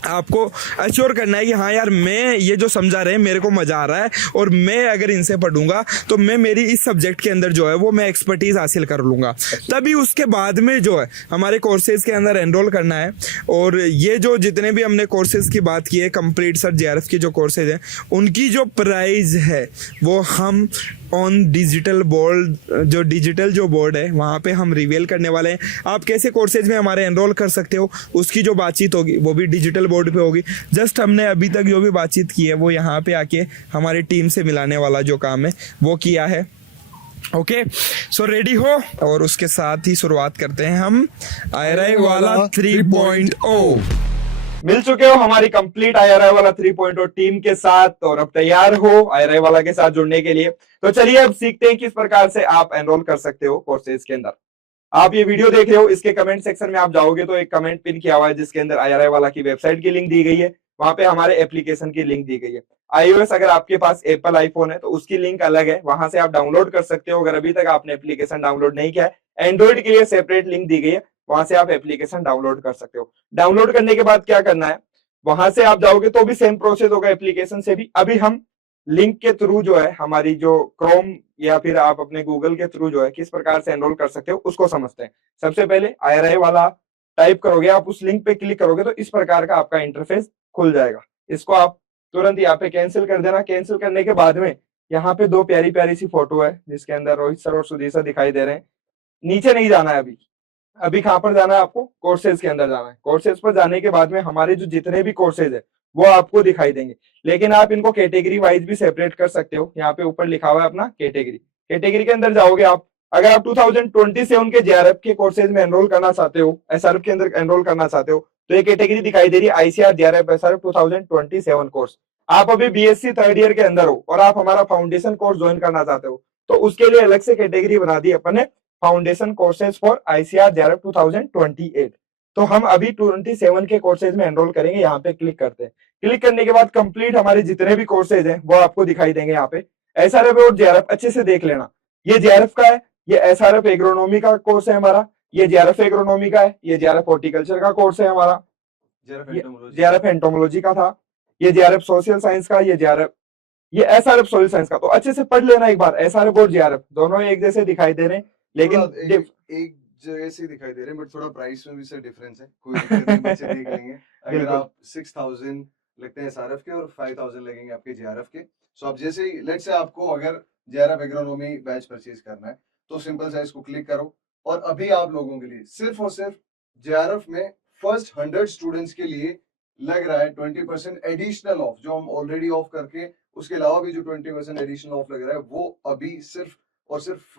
आपको अश्योर करना है कि हाँ यार, मैं ये जो समझा रहे हैं मेरे को मजा आ रहा है और मैं अगर इनसे पढ़ूंगा तो मैं मेरी इस सब्जेक्ट के अंदर जो है वो मैं एक्सपर्टीज हासिल कर लूंगा। तभी उसके बाद में जो है हमारे कोर्सेज के अंदर एनरोल करना है। और ये जो जितने भी हमने कोर्सेज की बात की है, कंप्लीट सर JRF की जो कोर्सेज हैं उनकी जो प्राइस है वो हम ऑन डिजिटल बोर्ड, जो डिजिटल जो बोर्ड है वहाँ पे हम रिवील करने वाले हैं। आप कैसे कोर्सेज में हमारे एनरोल कर सकते हो उसकी जो बातचीत होगी वो भी डिजिटल बोर्ड पे होगी। जस्ट हमने अभी तक जो भी बातचीत की है वो यहाँ पे आके हमारी टीम से मिलाने वाला जो काम है वो किया है। ओके, सो रेडी हो, और उसके साथ ही शुरुआत करते हैं हम IRI वाला 3.0। मिल चुके हो हमारी कंप्लीट IRI वाला 3.0 टीम के साथ और अब तैयार हो IRI वाला के साथ जुड़ने के लिए। तो चलिए अब सीखते हैं किस प्रकार से आप एनरोल कर सकते हो कोर्सेज के अंदर। आप ये वीडियो देख रहे हो, इसके कमेंट सेक्शन में आप जाओगे तो एक कमेंट पिन किया हुआ है जिसके अंदर IRI वाला की वेबसाइट की लिंक दी गई है, वहां पे हमारे एप्लीकेशन की लिंक दी गई है। iOS अगर आपके पास एप्पल आईफोन है तो उसकी लिंक अलग है, वहां से आप डाउनलोड कर सकते हो। अगर अभी तक आपने एप्लीकेशन डाउनलोड नहीं किया है, एंड्रॉइड के लिए सेपरेट लिंक दी गई है, वहां से आप एप्लीकेशन डाउनलोड कर सकते हो। डाउनलोड करने के बाद क्या करना है, वहां से आप जाओगे तो भी सेम प्रोसेस होगा एप्लीकेशन से भी। अभी हम लिंक के थ्रू जो है हमारी जो क्रोम या फिर आप अपने गूगल के थ्रू जो है किस प्रकार से एनरोल कर सकते हो उसको समझते हैं। सबसे पहले IRI वाला टाइप करोगे, आप उस लिंक पे क्लिक करोगे तो इस प्रकार का आपका इंटरफेस खुल जाएगा। इसको आप तुरंत यहाँ पे कैंसिल कर देना। कैंसिल करने के बाद में यहाँ पे दो प्यारी प्यारी सी फोटो है जिसके अंदर रोहित सर और सुधीर सर दिखाई दे रहे हैं। नीचे नहीं जाना है अभी कहाँ पर जाना है आपको, कोर्सेज के अंदर जाना है। कोर्सेज पर जाने के बाद में हमारे जो जितने भी कोर्सेज है वो आपको दिखाई देंगे, लेकिन आप इनको कैटेगरी वाइज भी सेपरेट कर सकते हो। यहाँ पे ऊपर लिखा हुआ है अपना कैटेगरी के अंदर जाओगे आप। अगर आप 2027 के JRF के कोर्सेज में एनरोल करना चाहते हो, SRF के अंदर एनरोल करना चाहते हो, तो ये कैटेगरी दिखाई दे रही है ICAR JRF SRF 2027 कोर्स। आप अभी BSc थर्ड ईयर के अंदर हो और आप हमारा फाउंडेशन कोर्स ज्वाइन करना चाहते हो तो उसके लिए अलग से कैटेगरी बना दी अपन ने, foundation courses for ICAR JRF 2028। तो हम अभी 27 के कोर्सेज में एनरोल करेंगे। यहाँ पे क्लिक करते हैं। क्लिक करने के बाद कंप्लीट हमारे जितने भी कोर्सेज हैं वो आपको दिखाई देंगे। यहाँ पे SRF और JRF अच्छे से देख लेना। ये JRF का है, ये SRF एग्रोनॉमी का कोर्स है हमारा, ये JRF एग्रोनॉमी का है, ये JRF हॉर्टिकल्चर का कोर्स है हमारा, JRF एंटोमोलॉजी का था, ये JRF सोशल साइंस का, ये SRF सोशल साइंस का। तो अच्छे से पढ़ लेना एक बार। SRF और JRF दोनों एक जैसे दिखाई दे रहे हैं, लेकिन एक जगह से दिखाई दे रहे हैं बट थोड़ा प्राइस में भी सर डिफरेंस है। कोई दिक्कत नहीं, बच्चे देख लेंगे। अगर आप 6000 लगते हैं SRF के और 5000 लगेंगे आपके JRF के। सो आप जैसे ही लेट्स से आपको अगर JRF एग्रोनॉमी बैच परचेज करना है तो सिंपल सा इसको क्लिक करो और अभी आप लोगों के लिए सिर्फ और सिर्फ JRF में फर्स्ट 100 स्टूडेंट्स के लिए लग रहा है 20% एडिशनल ऑफ, जो हम ऑलरेडी ऑफ करके उसके अलावा भी जो 20% एडिशनल ऑफ लग रहा है वो अभी सिर्फ और सिर्फ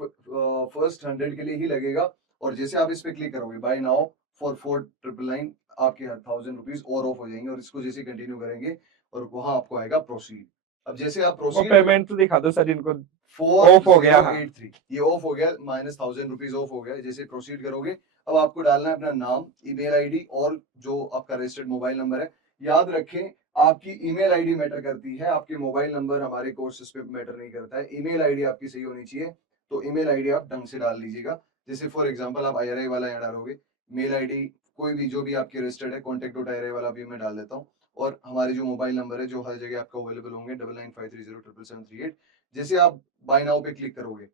फर्स्ट 100 के लिए ही लगेगा। और जैसे आप इस पे क्लिक करोगे बाय नाउ फॉर 4999 आपके 1000 रुपीज और ऑफ हो जाएंगे। और इसको जैसे कंटिन्यू करेंगे और वहां आपको आएगा प्रोसीड। अब जैसे आप प्रोसीड पेमेंट तो दिखा दो सर इनको, 4 ऑफ हो गया। 83 ये ऑफ हो गया, -1000 रुपीज ऑफ हो गया। जैसे प्रोसीड करोगे अब आपको डालना है अपना नाम, ईमेल आईडी और जो आपका रजिस्टर्ड मोबाइल नंबर है। याद रखें आपकी ईमेल आईडी मैटर करती है, आपके मोबाइल नंबर हमारे कोर्सेज पे मैटर नहीं करता है। ईमेल आईडी आपकी सही होनी चाहिए। तो ईमेल आईडी आप ढंग से डाल लीजिएगा। जैसे फॉर एग्जांपल आप IRI वाला यहाँ डालोगे, मेल आईडी कोई भी जो भी आपके रजिस्टर्ड है contact.IRI वाला भी मैं डाल देता हूँ, और हमारे जो मोबाइल नंबर है जो हर जगह आपका अवेलेबल होंगे 9953077738। जैसे आप बाय नाउ पे क्लिक करोगे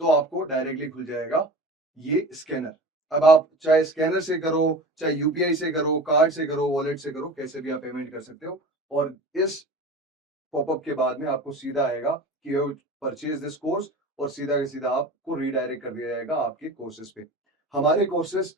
तो आपको डायरेक्टली खुल जाएगा ये स्कैनर। अब आप चाहे स्कैनर से करो, चाहे यूपीआई से करो, कार्ड से करो, वॉलेट से करो, कैसे भी आप पेमेंट कर सकते हो। और इस पॉपअप के बाद में आपको सीधा आएगा कि यू परचेज दिस कोर्स, और सीधा के सीधा आपको रीडायरेक्ट कर दिया जाएगा आपके कोर्सेज पे। हमारे कोर्सेज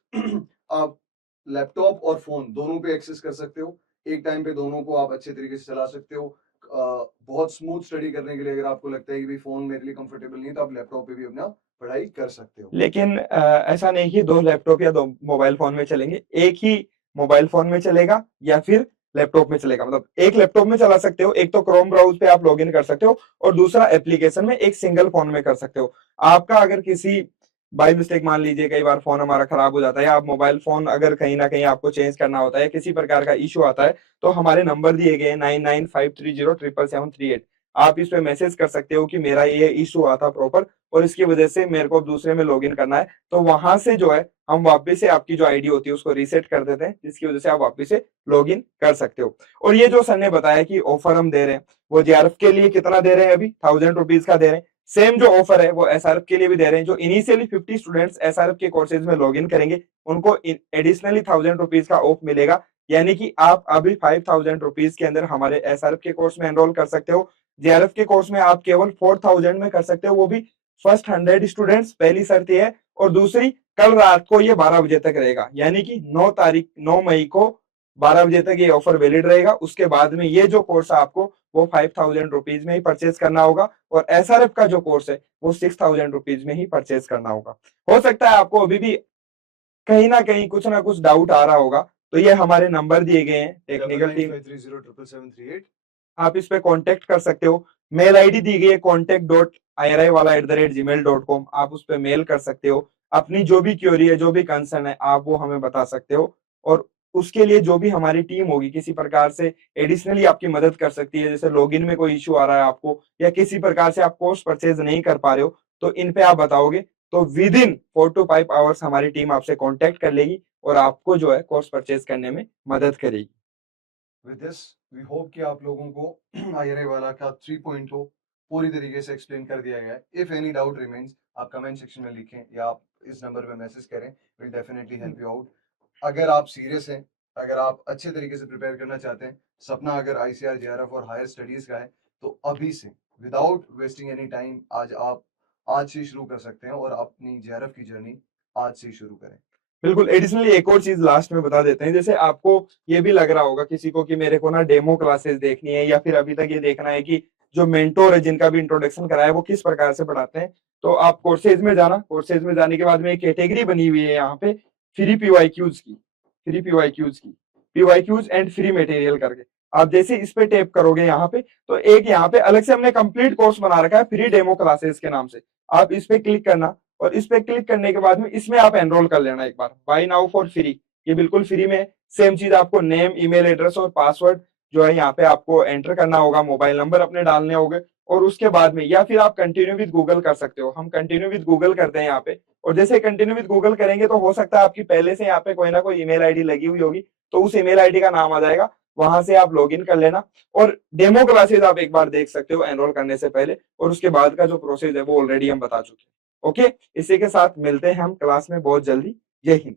आप लैपटॉप और फोन दोनों पे एक्सेस कर सकते हो, एक टाइम पे दोनों को आप अच्छे तरीके से चला सकते हो। बहुत स्मूथ स्टडी करने के लिए अगर आपको लगता है कि भाई फोन मेरे लिए कंफर्टेबल नहीं है, तो आप लैपटॉप पे भी अपना पढ़ाई कर सकते हो। लेकिन ऐसा नहीं कि 2 लैपटॉप या 2 मोबाइल फोन में चलेंगे, एक ही मोबाइल फोन में चलेगा या फिर लैपटॉप में चलेगा। मतलब एक लैपटॉप में चला सकते हो, एक तो क्रोम ब्राउज पे आप लॉगिन कर सकते हो, और दूसरा एप्लीकेशन में एक सिंगल फोन में कर सकते हो। आपका अगर किसी बाय मिस्टेक मान लीजिए कई बार फोन हमारा खराब हो जाता है, या आप मोबाइल फोन अगर कहीं ना कहीं आपको चेंज करना होता है, किसी प्रकार का इशू आता है, तो हमारे नंबर दिए गए 9953077738। आप इस पे मैसेज कर सकते हो कि मेरा ये इशू आता प्रॉपर, और इसकी वजह से मेरे को दूसरे में लॉगिन करना है। तो वहां से जो है हम वापस से आपकी जो आईडी होती है उसको रीसेट कर देते हैं, जिसकी वजह से आप वापस से लॉगिन कर सकते हो। और ये जो सर ने बताया कि ऑफर हम दे रहे हैं, वो JRF के लिए कितना दे रहे हैं, अभी 1000 रुपीज का दे रहे हैं। सेम जो ऑफर है वो SRF के लिए भी दे रहे हैं। जो इनिशियली 50 स्टूडेंट्स SRF के कोर्सेज में लॉगिन करेंगे उनको एडिशनली 1000 रुपीज का ऑफ मिलेगा। यानी कि आप अभी 5000 रुपीज के अंदर हमारे SRF के कोर्स में एनरोल कर सकते हो। JRF के कोर्स में आप केवल 4000 में कर सकते हो, वो भी फर्स्ट 100 स्टूडेंट्स। पहली शर्त ये है, और दूसरी कल रात को ये 12 बजे तक रहेगा, यानी कि 9 मई को 12 बजे तक ये ऑफर वैलिड रहेगा। उसके बाद में ये जो कोर्स है आपको वो 5000 रुपीज में ही परचेज करना होगा, और SRF का जो कोर्स है वो 6000 रुपीज में ही परचेज करना होगा। हो सकता है आपको अभी भी कहीं ना कहीं कुछ ना कुछ डाउट आ रहा होगा, तो ये हमारे नंबर दिए गए हैं टेक्निकल टीम, 9953077738। आप इस पे कांटेक्ट कर सकते हो। मेल आईडी दी गई है contact.iriwala@gmail.com, आप उस पे मेल कर सकते हो। अपनी जो भी क्वेरी है, जो भी कंसर्न है, आप वो हमें बता सकते हो, और उसके लिए जो भी हमारी टीम होगी किसी प्रकार से एडिशनली आपकी मदद कर सकती है। जैसे लॉगिन में कोई इशू आ रहा है आपको, या किसी प्रकार से आप कोर्स परचेज नहीं कर पा रहे हो, तो इन पे आप बताओगे तो विद इन 4 to 5 आवर्स हमारी टीम आपसे कांटेक्ट कर लेगी और आपको जो है कोर्स परचेज करने में मदद करेगी। विद दिस वी होप कि आप लोगों को IRI वाला का 3.0 पूरी तरीके से एक्सप्लेन कर दिया गया है। इफ एनी डाउट रिमेन्स, आप कमेंट सेक्शन में लिखें या आप इस नंबर पे मैसेज करें, will definitely help you out. अगर आप सीरियस हैं, अगर आप अच्छे तरीके से प्रिपेयर करना चाहते हैं, सपना अगर ICAR JRF और हायर स्टडीज का है, तो अभी से विदाउट वेस्टिंग एनी टाइम आज से शुरू कर सकते हैं, और अपनी JRF की जर्नी आज से शुरू करें। बिल्कुल। एडिशनली एक और चीज लास्ट में बता देते हैं, जैसे आपको ये भी लग रहा होगा किसी को कि मेरे को ना डेमो क्लासेस देखनी है, या फिर अभी तक ये देखना है कि जो मेंटोर है जिनका भी इंट्रोडक्शन कराया वो किस प्रकार से पढ़ाते हैं, तो आप कोर्सेज में जाना। कोर्सेज में जाने के बाद में एक कैटेगरी बनी हुई है यहाँ पे फ्री PYQs की, PYQs एंड फ्री मटेरियल करके। आप जैसे इस पे टैप करोगे यहाँ पे, तो एक यहाँ पे अलग से हमने कंप्लीट कोर्स बना रखा है फ्री डेमो क्लासेस के नाम से। आप इस पे क्लिक करना, और इस पे क्लिक करने के बाद में इसमें आप एनरोल कर लेना एक बार, बाय नाउ फॉर फ्री। ये बिल्कुल फ्री में। सेम चीज आपको नेम, ईमेल एड्रेस और पासवर्ड जो है यहाँ पे आपको एंटर करना होगा, मोबाइल नंबर अपने डालने होंगे, और उसके बाद में या फिर आप कंटिन्यू विद गूगल कर सकते हो। हम कंटिन्यू विद गूगल करते हैं यहाँ पे, और जैसे कंटिन्यू विद गूगल करेंगे तो हो सकता है आपकी पहले से यहाँ पे कोई ना कोई ईमेल आईडी लगी हुई होगी, तो उस ईमेल आईडी का नाम आ जाएगा, वहां से आप लॉगिन कर लेना, और डेमो क्लासेस आप एक बार देख सकते हो एनरोल करने से पहले, और उसके बाद का जो प्रोसेस है वो ऑलरेडी हम बता चुके हैं। ओके, इसी के साथ मिलते हैं हम क्लास में बहुत जल्दी। जय हिंद।